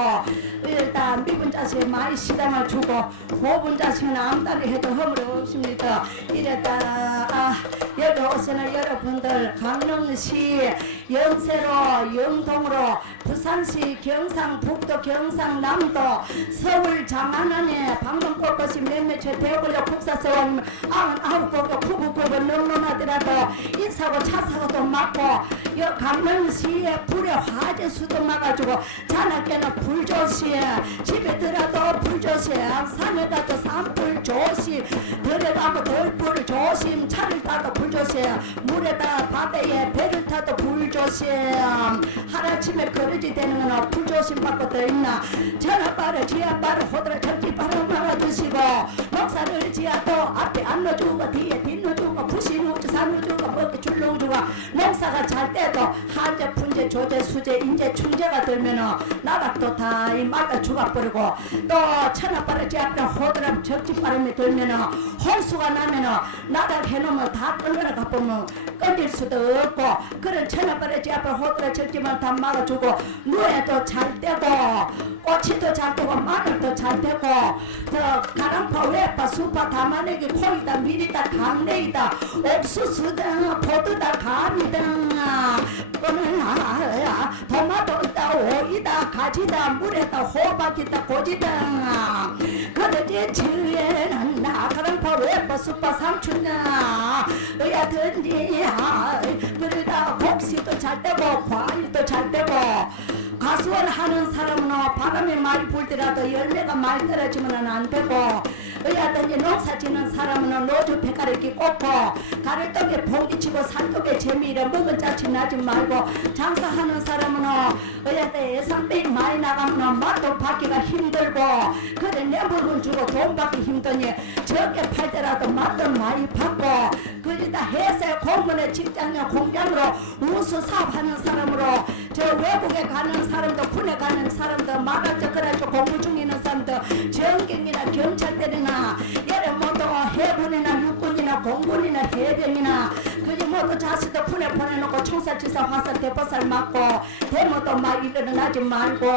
일단 미분 자식 많이 시담을 주고 복은 자식은 아무따리 해도 허물이 없습니다. 이랬다 여기 오시는 여러분들 강릉시 영세로 영동으로 부산시 경상북도 경상남도 서울 장안원에 방금 볼 것이 몇몇 대구역 국사서원 99곳 구구구구 넘넘하더라도 인사고 차사고도 막고 여 강릉시에 불에 화재수도 막아주고 자나깨나 불조심 집에 들어도 불조심 산에 가도 산불 조심 들에 가도 들불 조심 차를 타도 불조심 물에다 바다에 배를 타도 불조심 하루아침에 거르지 되는 거나 불조심 받고 더 있나 전화바를 지하바를 호들을 절지바를 막아주시고 목사를 지하도 앞에 안 넣어주고 뒤에 뒷넣어주고 부시 넣어주고 산 넣어주고 먹기 줄 넣어주고 목사가 잘 때도 한재 분재 조재 수재 인재 충재가 들면은 나락도 다 말다 죽어버리고 또 천하바를 지하바를 호들을 절지바람이 들면은 홍수가 나면은 나락 해놓으면 다 끊어라 가보면 끊길 수도 없고 그런 천하바를 지하바를 호들을 절지만 다 막아주고 누에도 잘 되고 꼬치도 잘 되고 마늘도 잘 되고 저 가랑파 외파 수파 담아내기 콩이다 밀이다 강내이다 옥수수다 포도다 감이다 토마토다 오이다 가지다 물에다 호박이다 고지다 그러지 지에는 나 가랑파 외파 수파 상추나 의아든지 그러다 복시도 잘 되고 과일도 잘 되고 가수원 하는 사람은 바람이 많이 불더라도 열매가 많이 떨어지면 안 되고 의아든지 농사 짓는 사람은 노주 백가르기 꽂고 가래떡에 봉지치고 산떡에 재미를 먹은 짜치 나지 말고 장사하는 사람은 의아데 예산비 많이 나가면 맛도 받기가 힘들고 그래 내 물건 주고 돈 받기 힘드니 적게 팔더라도 맛도 많이 받고 그러다 회사에 공무원에 직장에 공장으로 우수 사업하는 사람으로 저 외국에 가는 사람도 군에 가는 사람도 말할적 그래가지고 공부 중에 있는 사람도 전경이나 경찰들이나 예를 모두 해군이나 육군이나 공군이나 해병이나 그지 모두 자식도 군에 보내놓고 총살치사 화살 대포살 맞고 대모도 막 일어나지 말고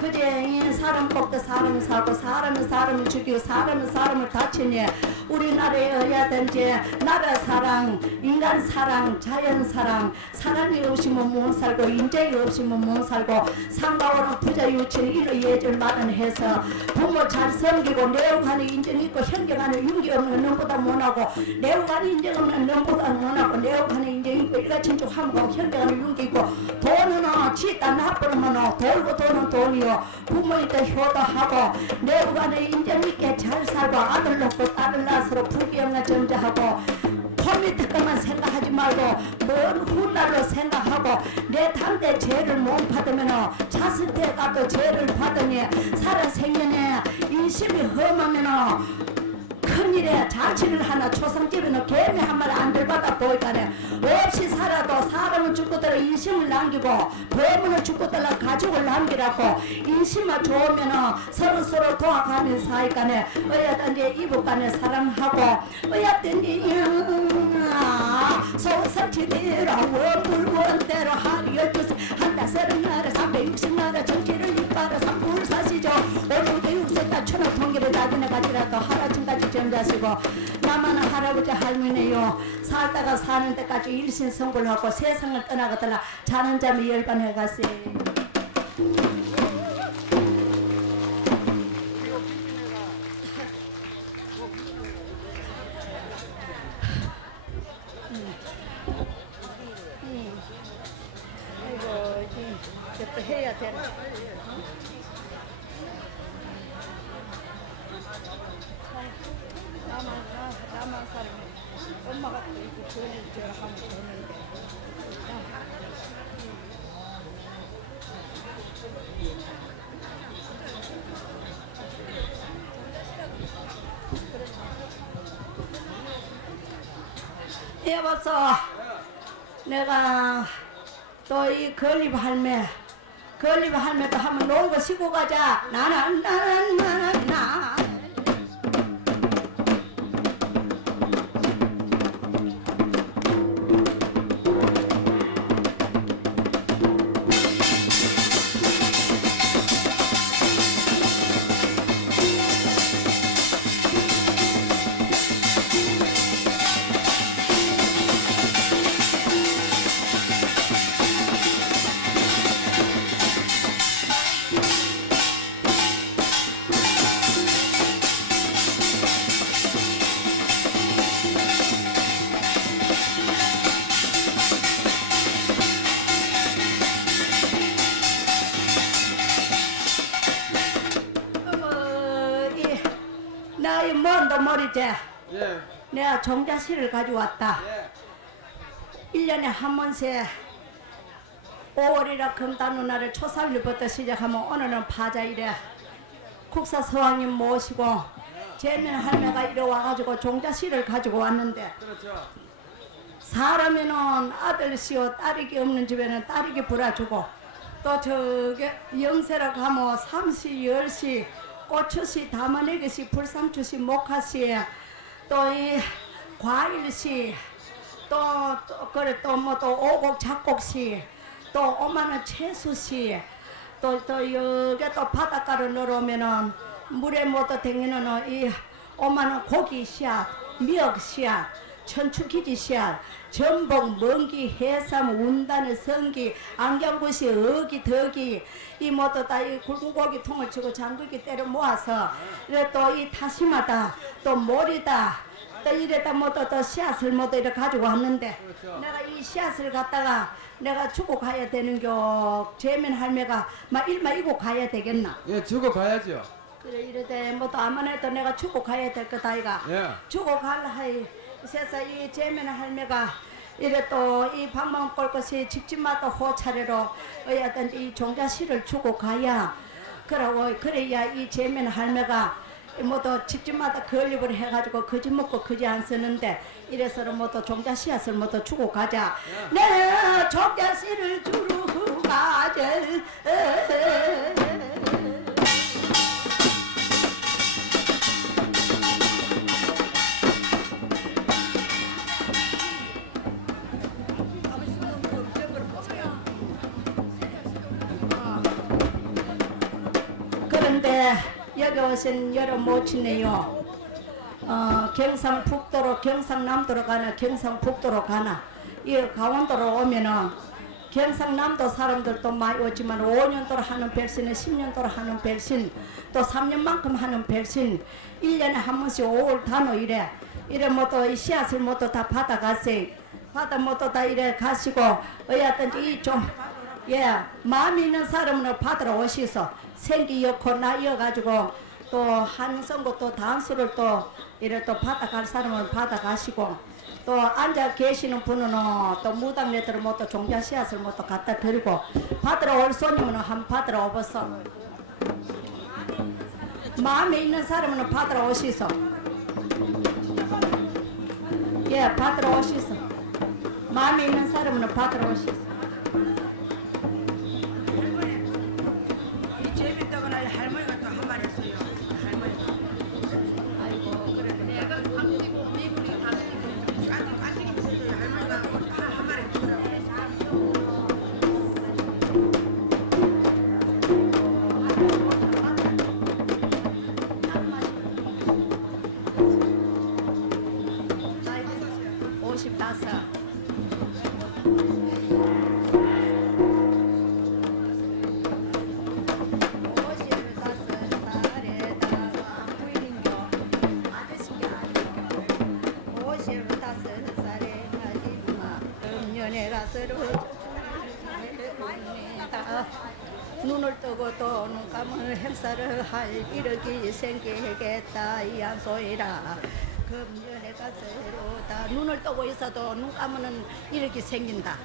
그지 사람 뽑도 사람이 살고 사람은 사람을 죽이고 사람은 사람을 다치니 우리나라에 어야든지 나라 사랑 인간 사랑 자연 사랑 사랑이 없으면 못 살고 인재가 없으면 못 살고 상가오는 부자 유치는 이런 예절 마련해서 부모 잘 섬기고 내후간에 인정 있고 형제간에 윤기 없는 놈보다 못하고 내후간에 인정 없는 놈보다 못하고 내후간에 인정 있고 일가친족하고 형제간에 윤기 있고 돈은 지다 나쁘면 돌고 돈은 돈이요 부모님도 효도하고 내후간에 인정 있게 잘 살고 아들 낳고 딸을 낳아서 부귀영화 전제하고 손 밑에 것만 생각하지 말고 먼 훗날로 생각하고 내 당대 죄를 못 받으면 자식때 가도 죄를 받으니 살아생년에 인심이 험하면 큰일에 자취를 하나 초상집에는 개미 한 마리 안 들받아 보이까네 없이 살아도 사람은 죽고들어 인심을 남기고 범은을 죽고들어 가족을 남기라고 인심만 좋으면은 서로 도와가는 사이간에 어여든지 이북간에 사랑하고 어여든지 소설치대로 원불원대로 하루 12시 한달 30날에 360날에 정치를 이끌어 삼불사시죠 오늘부터 6세달 천억 통계를 나중에 가지라도 하루아침까지 점자시고 나만은 할아버지 할머니요 살다가 사는 데까지 일신성불하고 세상을 떠나가더라 자는 잠이 열반해갔어요. 또 해야 되나? 나만 사람이 엄마가 또 이렇게 전을 하면 좋는데. 여보소, 내가 또 이 건립 할매도 한번 놀고 쉬고 가자. 나는 나. 나이 뭔도 모르지. 예. 내가 종자씨를 가져왔다. 예. 1년에 한 번씩 5월이라 금단누나를 초살일부터 시작하면 오늘은 파자일에 국사 서왕님 모시고 재면 할매가 이리 와가지고 종자씨를 가지고 왔는데 그렇죠. 사람에는 아들씨요 딸이기 없는 집에는 딸이기 불아주고 또 저게 영세로 가면 삼시 열시 고추씨 담아내기씨 불상추씨 목화씨 또 이 과일씨 또 그래 또 뭐 또 오곡 작곡씨 또 엄마는 채수씨 또 여기 또 바닷가로 넣어오면은 물에 못도 댕기는 이 엄마는 고기 씨앗 미역 씨앗 천추기지 씨앗 전복 멍기 해삼 운다는 성기 안경구시 어기 덕이 이 모두 다 이 굵은 고기 통을 치고 장구기 때려 모아서 또 이 다시마다 또 모리다 또 이래다 모두 또 씨앗을 모두 이렇게 가지고 왔는데 내가 이 씨앗을 갖다가 내가 주고 가야 되는겨 재면 할매가 막 일마 이고 가야 되겠나. 예, 주고 가야죠. 그래 이래대 뭐또 아무래도 내가 주고 가야 될 거다 이가. 예. 주고 갈라 하이 세상 이 재면 할매가 이래 또 이 방망 볼 것이 집집마다 호차례로 어야든 이 종자씨를 주고 가야 그러고 그래야 이 재면 할매가 뭐또 집집마다 건립을 해가지고 거지 먹고 거지 안 쓰는데 이래서는 뭐또 종자씨앗을 뭐또 주고 가자. 내 종자씨를 주러 가자. 그런데 여기 오신 여러 모친네요. 경상북도로 경상남도로 가나 경상북도로 가나 이 강원도로 오면은 경상남도 사람들도 많이 오지만 5년도로 하는 백신은 10년도로 하는 백신 또 3년만큼 하는 백신 1년에 한 번씩 5월 단오 이래 뭐또 이 씨앗을 뭐또 다 받아가세요. 받아 뭐또 다 이래 가시고 어야든지 이좀 예, 마음이 있는 사람은 받으러 오시소. 생기 엮고 나 이어가지고 또 한성고 또 단수를 또 이래 또 받아갈 사람은 받아가시고 또 앉아 계시는 분은 또 무당네들은 뭐또 종자 씨앗을 뭐또 갖다 드리고 받으러 올 손님은 한 받으러 오버서 마음에 있는 사람은 받으러 오시소. 예, 받으러 오시소. 마음에 있는 사람은 받으러 오시소. 이 재밌다거나 할머니가 또 한 말 했어요. 할머니가. 아이고 그래. 내가 감기고 미분이 감기고 까지기 있어도 할머니가 한 말 했더라고. 오십다섯. 눈을 뜨고 또 눈 감을 행사를 할 이력이 생기겠다 이 안소이라 금년에 가서로다 눈을 뜨고 있어도 눈 감으면 이력이 생긴다.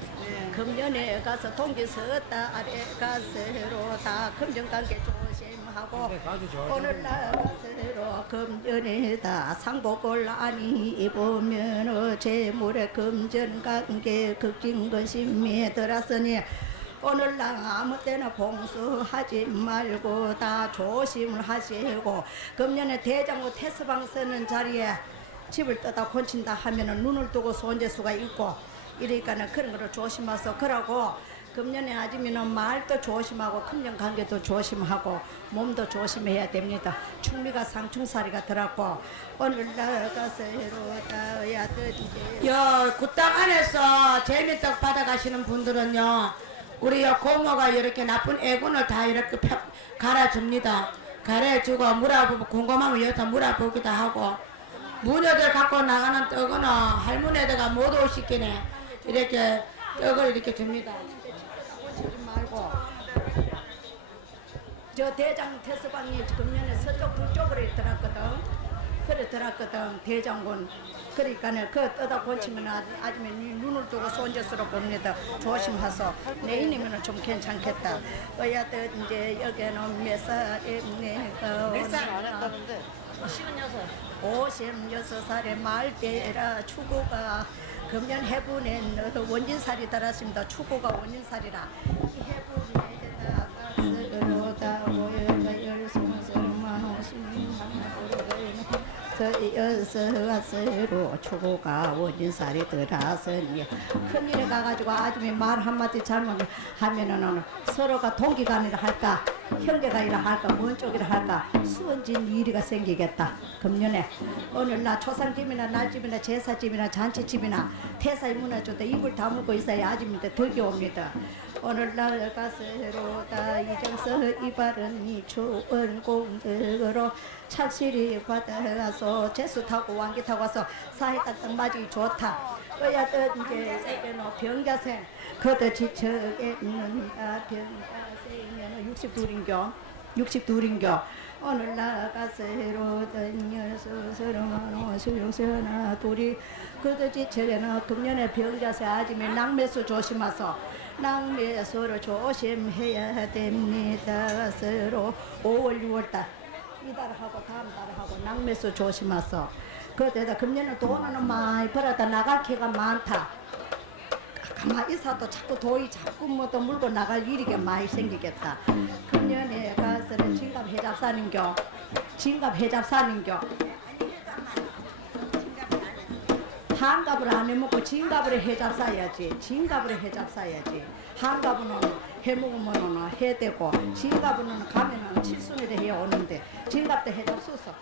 금년에 가서 동기 섰다 아래 가서로다 금전관계 조심하고 오늘날 가서로 금년에다 상복을 아니 입으면 재물의 금전관계 극진근심에 들었으니 오늘날 아무 때나 봉수하지 말고 다 조심을 하시고 금년에 대장고 테스방 쓰는 자리에 집을 떠다 건친다 하면은 눈을 뜨고 손재수가 있고 이러니까는 그런 거를 조심해서 그러고 금년에 아지면은 말도 조심하고 금년 관계도 조심하고 몸도 조심해야 됩니다. 충미가 상충살이가 들었고 오늘날 가서 해로다야 뜻이 굿땅 안에서 재미떡 받아가시는 분들은요 우리 고모가 이렇게 나쁜 애군을 다 이렇게 갈아줍니다. 갈아주고 물어보고 궁금하면 여기서 물어보기도 하고 무녀들 갖고 나가는 떡은 할머니들가 못 오시기네 이렇게 떡을 이렇게 줍니다. 오시지 말고 저 대장 태서방이 금년에 서쪽 북쪽으로 들었거든. 그래 들었거든 대장군. 그러니까는 그 떠다 건치면 아줌마 눈을 뜨고 손재수로 봅니다. 조심하소. 내일이면 좀 괜찮겠다. 어야들 이제 여기는 몇 살이네. 몇 살 안 했다는데? 56살의 말대라 추구가 금년 해분에 원진살이 달았습니다. 추구가 원진살이라 이 해분에다가 쓰러다 모여가 열송설만 오시는 서여서로 초고가 원진살이 들어서니 큰일에 가가지고 아줌이 말 한마디 잘못하면은 서로가 동기간이라 할까 형제간이라 할까 뭔 쪽이라 할까 수원진 일이가 생기겠다. 금년에 오늘날 초상집이나 날집이나 제사집이나 잔치집이나 태사에 무너져도 입을 다물고 있어야 아줌인데 덕이 옵니다. 오늘날 가서로다 이정서 이발은 이 좋은 공덕으로 착실히 받아서 재수 타고 왕기 타고 와서 사이다 딱 맞이 좋다. 그야 또 이제 세계노 병자생 그도 지척에 있는다. 병자생이면 62인교 오늘 나가서로 던여서서로만 수용서나 둘이 그도 지척에는 금년에 병자생 아침에 낙매수 조심하소. 낙매수를 조심해야 됩니다. 서로 5월 6월달 이달하고 다음 달하고 낙매수 조심하소. 그때다 금년에 돈은 많이 벌었다 나갈 기가 많다. 가만히 있어도 자꾸 돈이 자꾸 뭐또 물고 나갈 일이 많이 생기겠다. 금년에 가서는 진갑 해잡 사는겨. 한갑을 안 해먹고 진갑을 해잡 사야지. 한갑은 해먹으면 해되고 진갑은 가면은 칠순이를 해 오는데 진갑도 해잡 수서.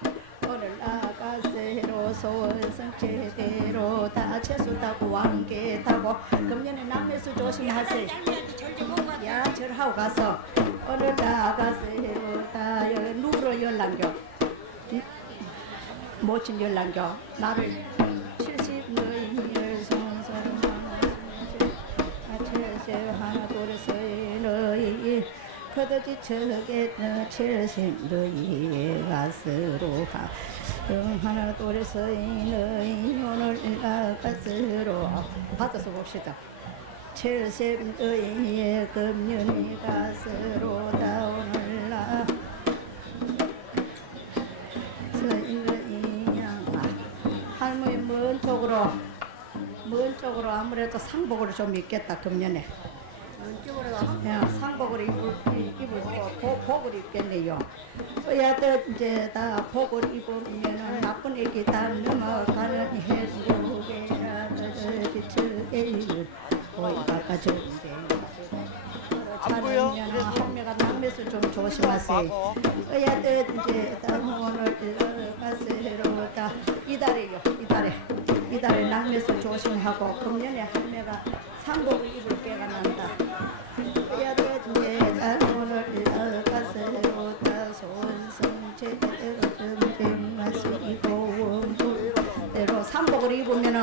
오늘 나가세로 소원성제대로 다 채수 타고 왕개 타고 금년에 남매수 조심하세요. 야 절하고 가서 오늘 나가세로 다 누구로 연락겨 모친 연락겨 나를 70너희 손손 채세 하나 둘셋 너희 거두지 저게 70너희 가스로 가 하나 둘에서 이는 오늘 나갔으로 받아서 봅시다. 칠십의 금년이 가스로다 오늘 나 할머니 먼 쪽으로 아무래도 상복으로 좀 입겠다 금년에. 야, 상복을 입을 복을 입겠네요. 어야들 이제 다 복을 입으면은 나쁜 얘기 다 넘어가는 해주게라 빛을 보이가 좋은데. 잘하면 할매가 낙매수 좀 조심하세요. 어야들 이제 다 오늘 가스로 다 이달에요. 이달에 낙매수 조심하고 금년에 할매가 상복을 입을 때가 난다. 어야들 이제 다 오늘 가스로 다 손성제대로 점쟁마시고 원대로 상복을 입으면은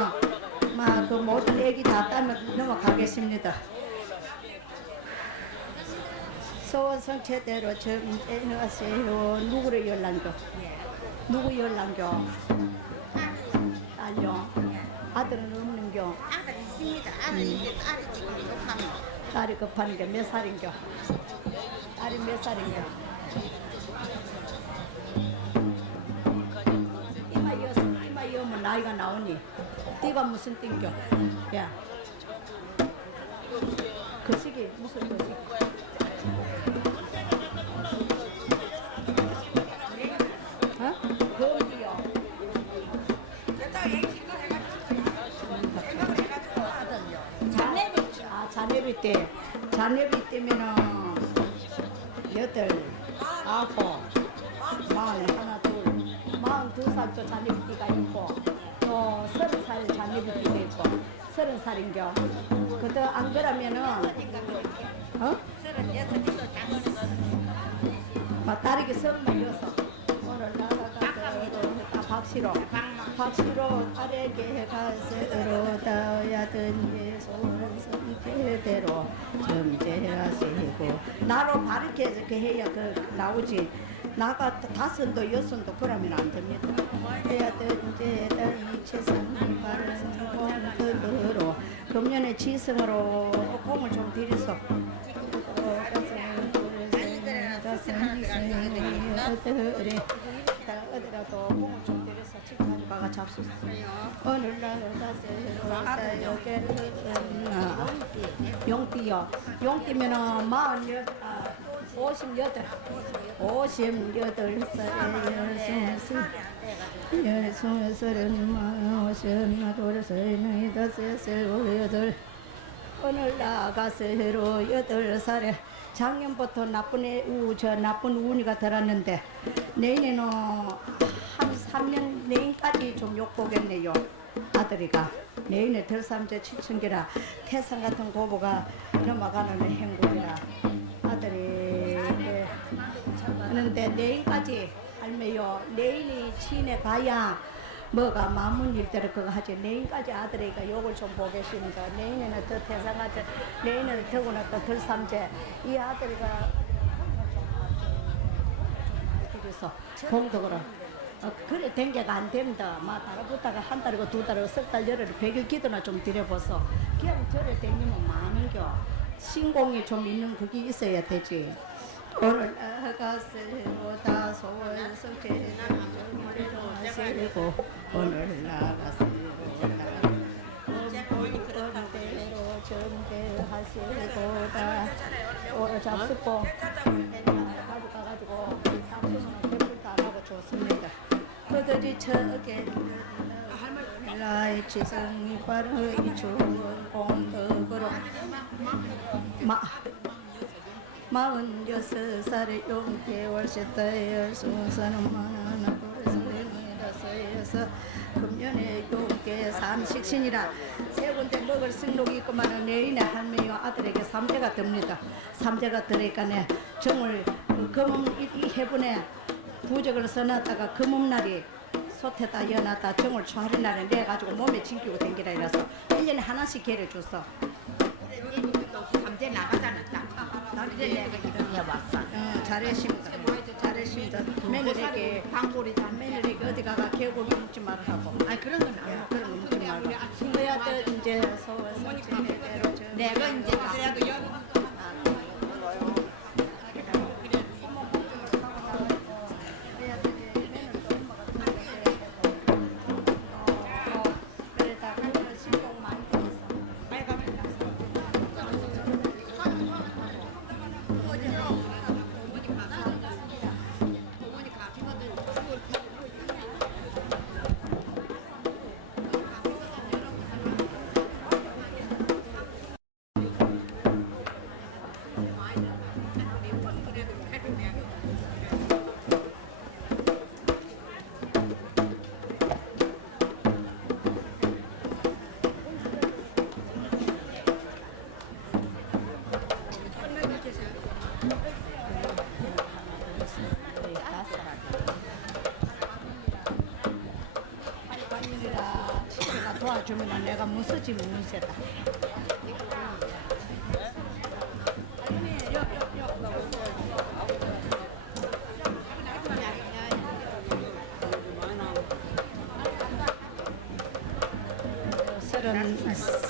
막 그 모든 애기 다 따면 넘어가겠습니다. 소원성 제대로 점쟁하세요. 누구를 연락줘? 누구 연락줘? 딸요. 아들은 없는겨. 아들 있습니다. 아들 이제 딸이 지금 욕하면 딸이 급한 게 몇 살인겨? 딸이 몇 살인겨? 이마 이으면 나이가 나오니? 띠가 무슨 띠인겨? 야, 그 시기 무슨 거지? 어? 금띠요. 자네비 때, 자네비 때면은 여덟, 아홉, 마흔 하나 둘, 42살 또 자네비 때가 있고, 또 30살 자네비 때가 있고, 30살인겨. 그도 안 그러면은, 어? 막 다르게 성만 여서 오늘 나가서 박시로 아래게 가서로 다야든 예손 제대로 점제하시고 나로 바르게 이렇게 해야 그 나오지. 나가 다섯도 여섯도 그러면 안 됩니다. 해야든 제단 최선 바른 공들로 금년에 지성으로 공을 좀 들이소. 어디라도 공을 좀 들여서 지금 가가 잡수어. 오늘 나가서 용띠요. 용띠면은 58, 58살, 오늘 나가서로 8살에 작년부터 나쁜 운이가 들었는데 내년에는 한 3년 내년까지 좀 욕보겠네요. 아들이가 내년에 덜삼재 7천개라 태산 같은 고부가 넘어가는 행복이라 아들이 그런데 내일까지 할매요. 내일이 친해 가야 뭐가 마문 일대로 그거 하지. 내일까지 아들이가 욕을 좀 보겠습니다. 내일에는 더 태산하지. 내일에는 더구나 또 덜삼재 이 아들이가 그래서 공덕으로 그래 댕겨가 안 됩니다. 막 달아붙다가 한 달이고 두 달이고 석 달 열흘 100일 기도나 좀 드려보소. 그냥 절에 댕기면 많은겨. 신공이 좀 있는 그게 있어야 되지. 오늘 나가서 다 소원성제 하시고 오늘 나가서 본대로 전대하시고 다 오늘 잡수고 가져가가지고 잡수면 배불도 안 하고 좋습니다. 그들이 저게 나의 지성이 바로 이 좋은 공덕으로 46살에 6개월 셋다열 순서는 만하나 그래서 금년에 6개 삼식신이라 세 군데 먹을 승록이 있구만은 내일에 할매와 아들에게 삼재가 됩니다. 삼재가 들으니까 정을 금음 이 해분에 부적을 써놨다가 금음날이 솥에다 여놨다 정을 초하리 날에 내가지고 몸에 징기고 댕기라 이래서 1년에 하나씩 개를 줬어. 삼재 나가잖아. 딱. 잘했습니다. 잘했습니다. 그러십니다. 며느리에게 방골이다. 며느리에게 어디 가가 개고기 먹지 말라고. 아 그런 건 아니야. 그런 거 먹지 말고. 그래야 또 이제 서울서 제대로 저 내가 이제 그래도 여기 그러다 보면 신경 많이 들었어. 내가 도와주면 내가 무서지 무세다.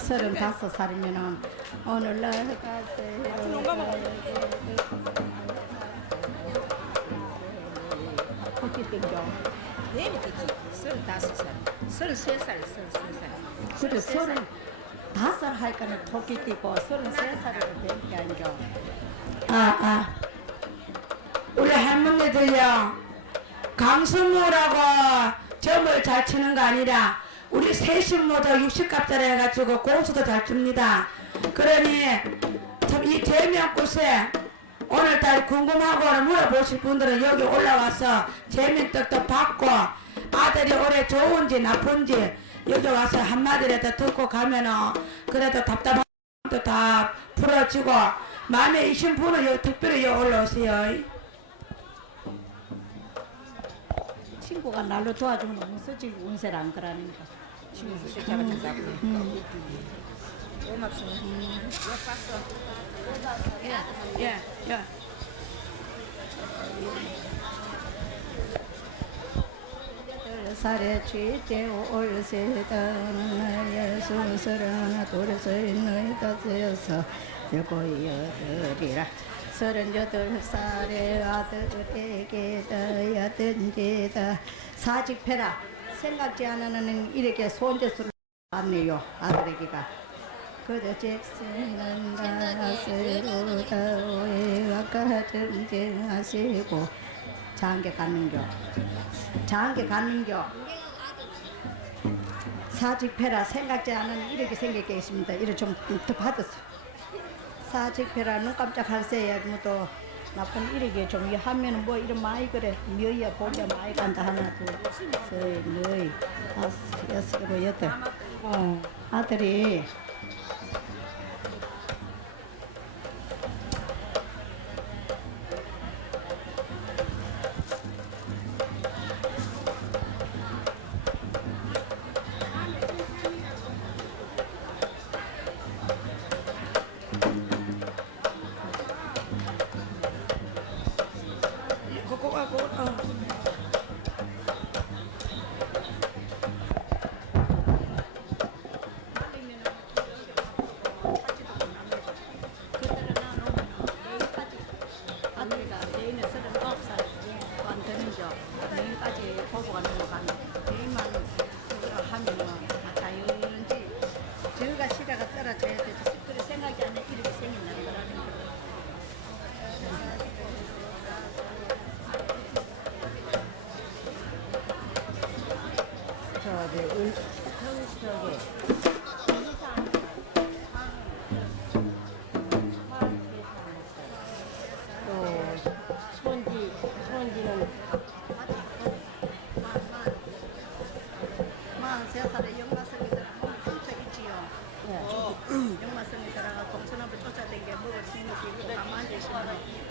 서른다섯 살이면은 오늘날 어디 땡겨? 내일이지. 35살, 33살, 33살. 그래 35살 하니까는 토끼 띠고 33살을 된게 아니죠. 우리 할머니들요 강수무라고 점을 잘 치는 거 아니라 우리 셋이 모두 60갑자라 해가지고 공수도 잘 줍니다. 그러니 참 이 제면꽃에 오늘따라 궁금하고 물어보실 분들은 여기 올라와서 제면떡도 받고 아들이 올해 좋은지 나쁜지 여기 와서 한마디라도 듣고 가면은 그래도 답답한 것도 다 풀어지고 마음에 이신 분은 여기 특별히 여기 올라오세요. 친구가 날로 도와주면 무서지 운세란 거라니까. 지금 무슨 잡아준다고. 고맙습니다. 예. 살에 취대 올세던 예수스런 돌서이 너희 다스여서 일곱 여덟이라 38살의 아들에게 더야든지다 사직패라 생각지 않으는 이렇게 손재수를 받네요 아들에게가 그저 잭스는 다스로다 오해가 전쟁하시고 장계 가는겨 사직패라 생각지 않은 이렇게 생겼게 있습니다. 이래 좀 더 받았어. 사직패라 눈 깜짝할새야 뭐또 나쁜 이렇게 좀 하면은 뭐 이런 많이 그래 몇이야 보자 많이 간다 하나 둘셋 넷 다섯 여섯 일곱 여덟 아들이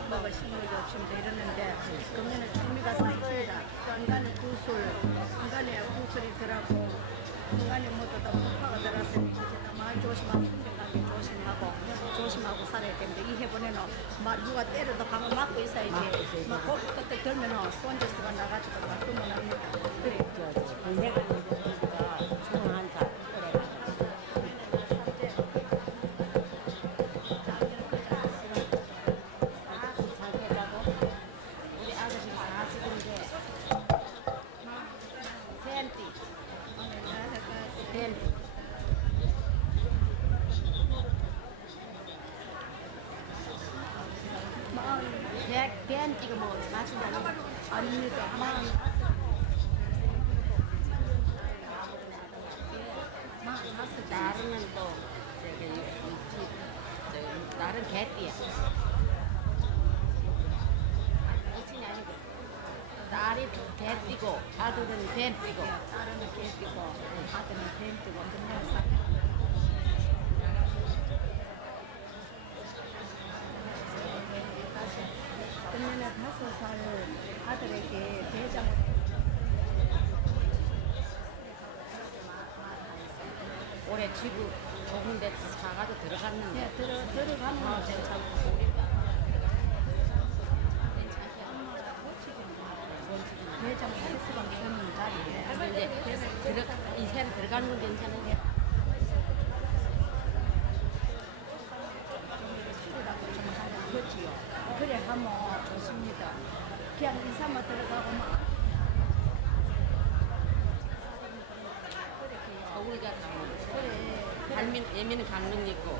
먹을 식물이 없습니다. 이러는데 금년에 충미가 쌓입니다. 인간의 구슬, 인간의 구슬이 들어가고 인간의 모두 다 폭파가 들어서 이제 다 많이 조심하면 살기 조심하고 살아야 됩니다. 이 해변에는 막 누가 때려도 가면 막고 있어야지. 막 고기 끝에 들면은 손재수가 나가지고 바꾸면 합니다. 그래, 내가 우리가 중한 살. 그래. 아주 잘 되자고. 우리 아들이 40인데. 센티. 센티. 벤 찍어 먹어. 맛있다. 아닙니다. 나르는 또 저기 나른 개띠야. 이층이 아니고 딸이 개띠고 아들은 뱀띠고. 딸은 개띠고 아들은 뱀띠고 그냥 금년에 5살 아들에게 대장을 올해 지구 좋은 데 사가지고 들어갔는데 들어가는 거 괜찮고 대장을 할 수가 없는 자리에 이제 인생 들어가는 건 괜찮은데 그렇지요. 그래 하면 좋습니다. 그냥 인사만 들어가고 막 서울이가 가면 그래. 예민은 강릉 있고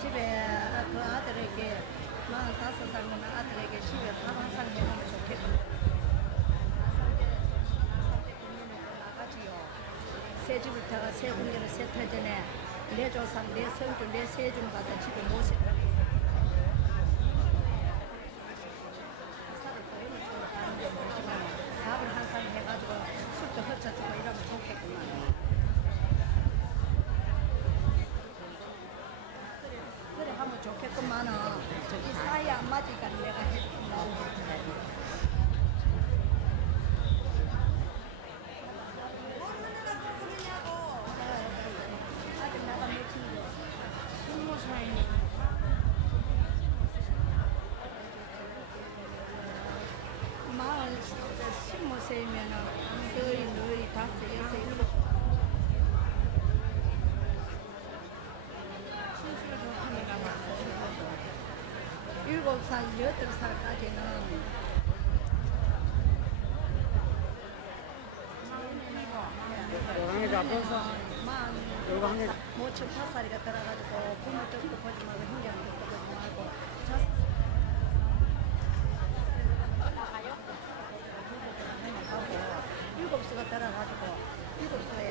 집에 그 아들에게 45살이면 아들에게 집에 밥 항상 해놓으면 좋겠고 나가지요. 새 집을 타가 새 공개를 새 터전에 내 조상, 내 성주, 내 세준 가서 집에 모시고 밥을 항상 해가지고 술도 헛쳐주고 이러면 좋겠구만. 그래 하면 좋겠구만은 이 사이 안 맞으니까 내가 해줬구나. 아들 나가 며칠이요? 20살이네. 마흔 15세면은 너희 5, 6, 7 7살, 8살까지는 요강이 잡혀서 뭐 7, 8살이가 들어가지고 부모 듣고 보지 말고 형제랑 듣고 보지 말고 하고 7수가 들어가지고 7수에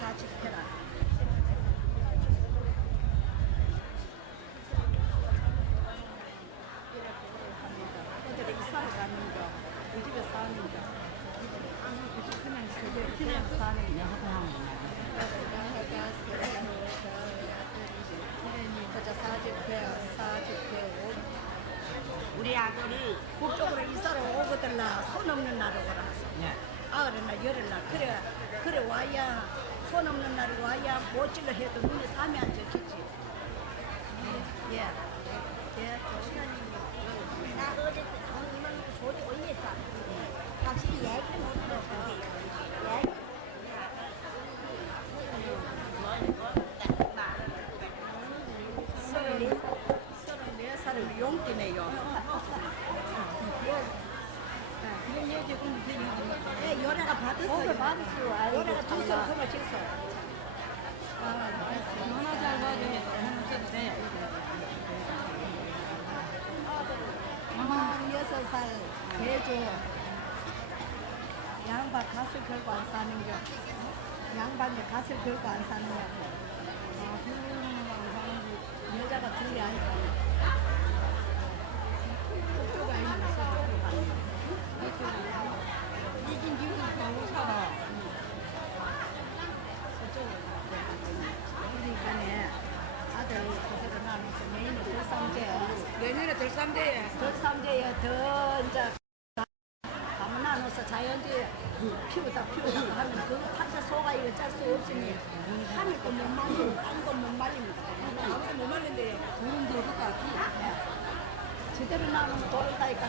40회라 어디를 이사를 갔는가 이 집에 사는가 그냥 사는 게 그저 40회 우리 아들이 북쪽으로 이사를 오거들라 손 없는 날을 오라서 아그날 날 열흘날 그래 와야 손 없는 날이 와야 못질러 해도 눈에 삼이 안 적히지 예 나 어제 오늘 소리 올렸어. 당신이 얘기를 못 들었어. 얘기. 34살이면 용띠네요. 네, 요래가 받았어요. 받았어요. 요래가 두 손 커버 쳤어. 전화 잘 봐줘. 하나 써도 돼. 46살 대조 양바 가수 결과 사는 겨. 양반이 갓을 걸고 안 사느냐고. 여자가 둘이 아니까. 그쪽가 있는 이긴 기운이 너무 살아. 그러니까네 아들 그대로 나눠서 내년에 더 삼재요. 내년에 들쌈대에 더 삼재요. 더 이제 가면 나눠서 자연주의 피우다 하면 그 판사 소가 이거 짤 수 없으니 하늘 거못 말리고 딴 거 못 말립니다. 아무도 못 말린대. 그런 데가 제대로 나누면 돌을 다니까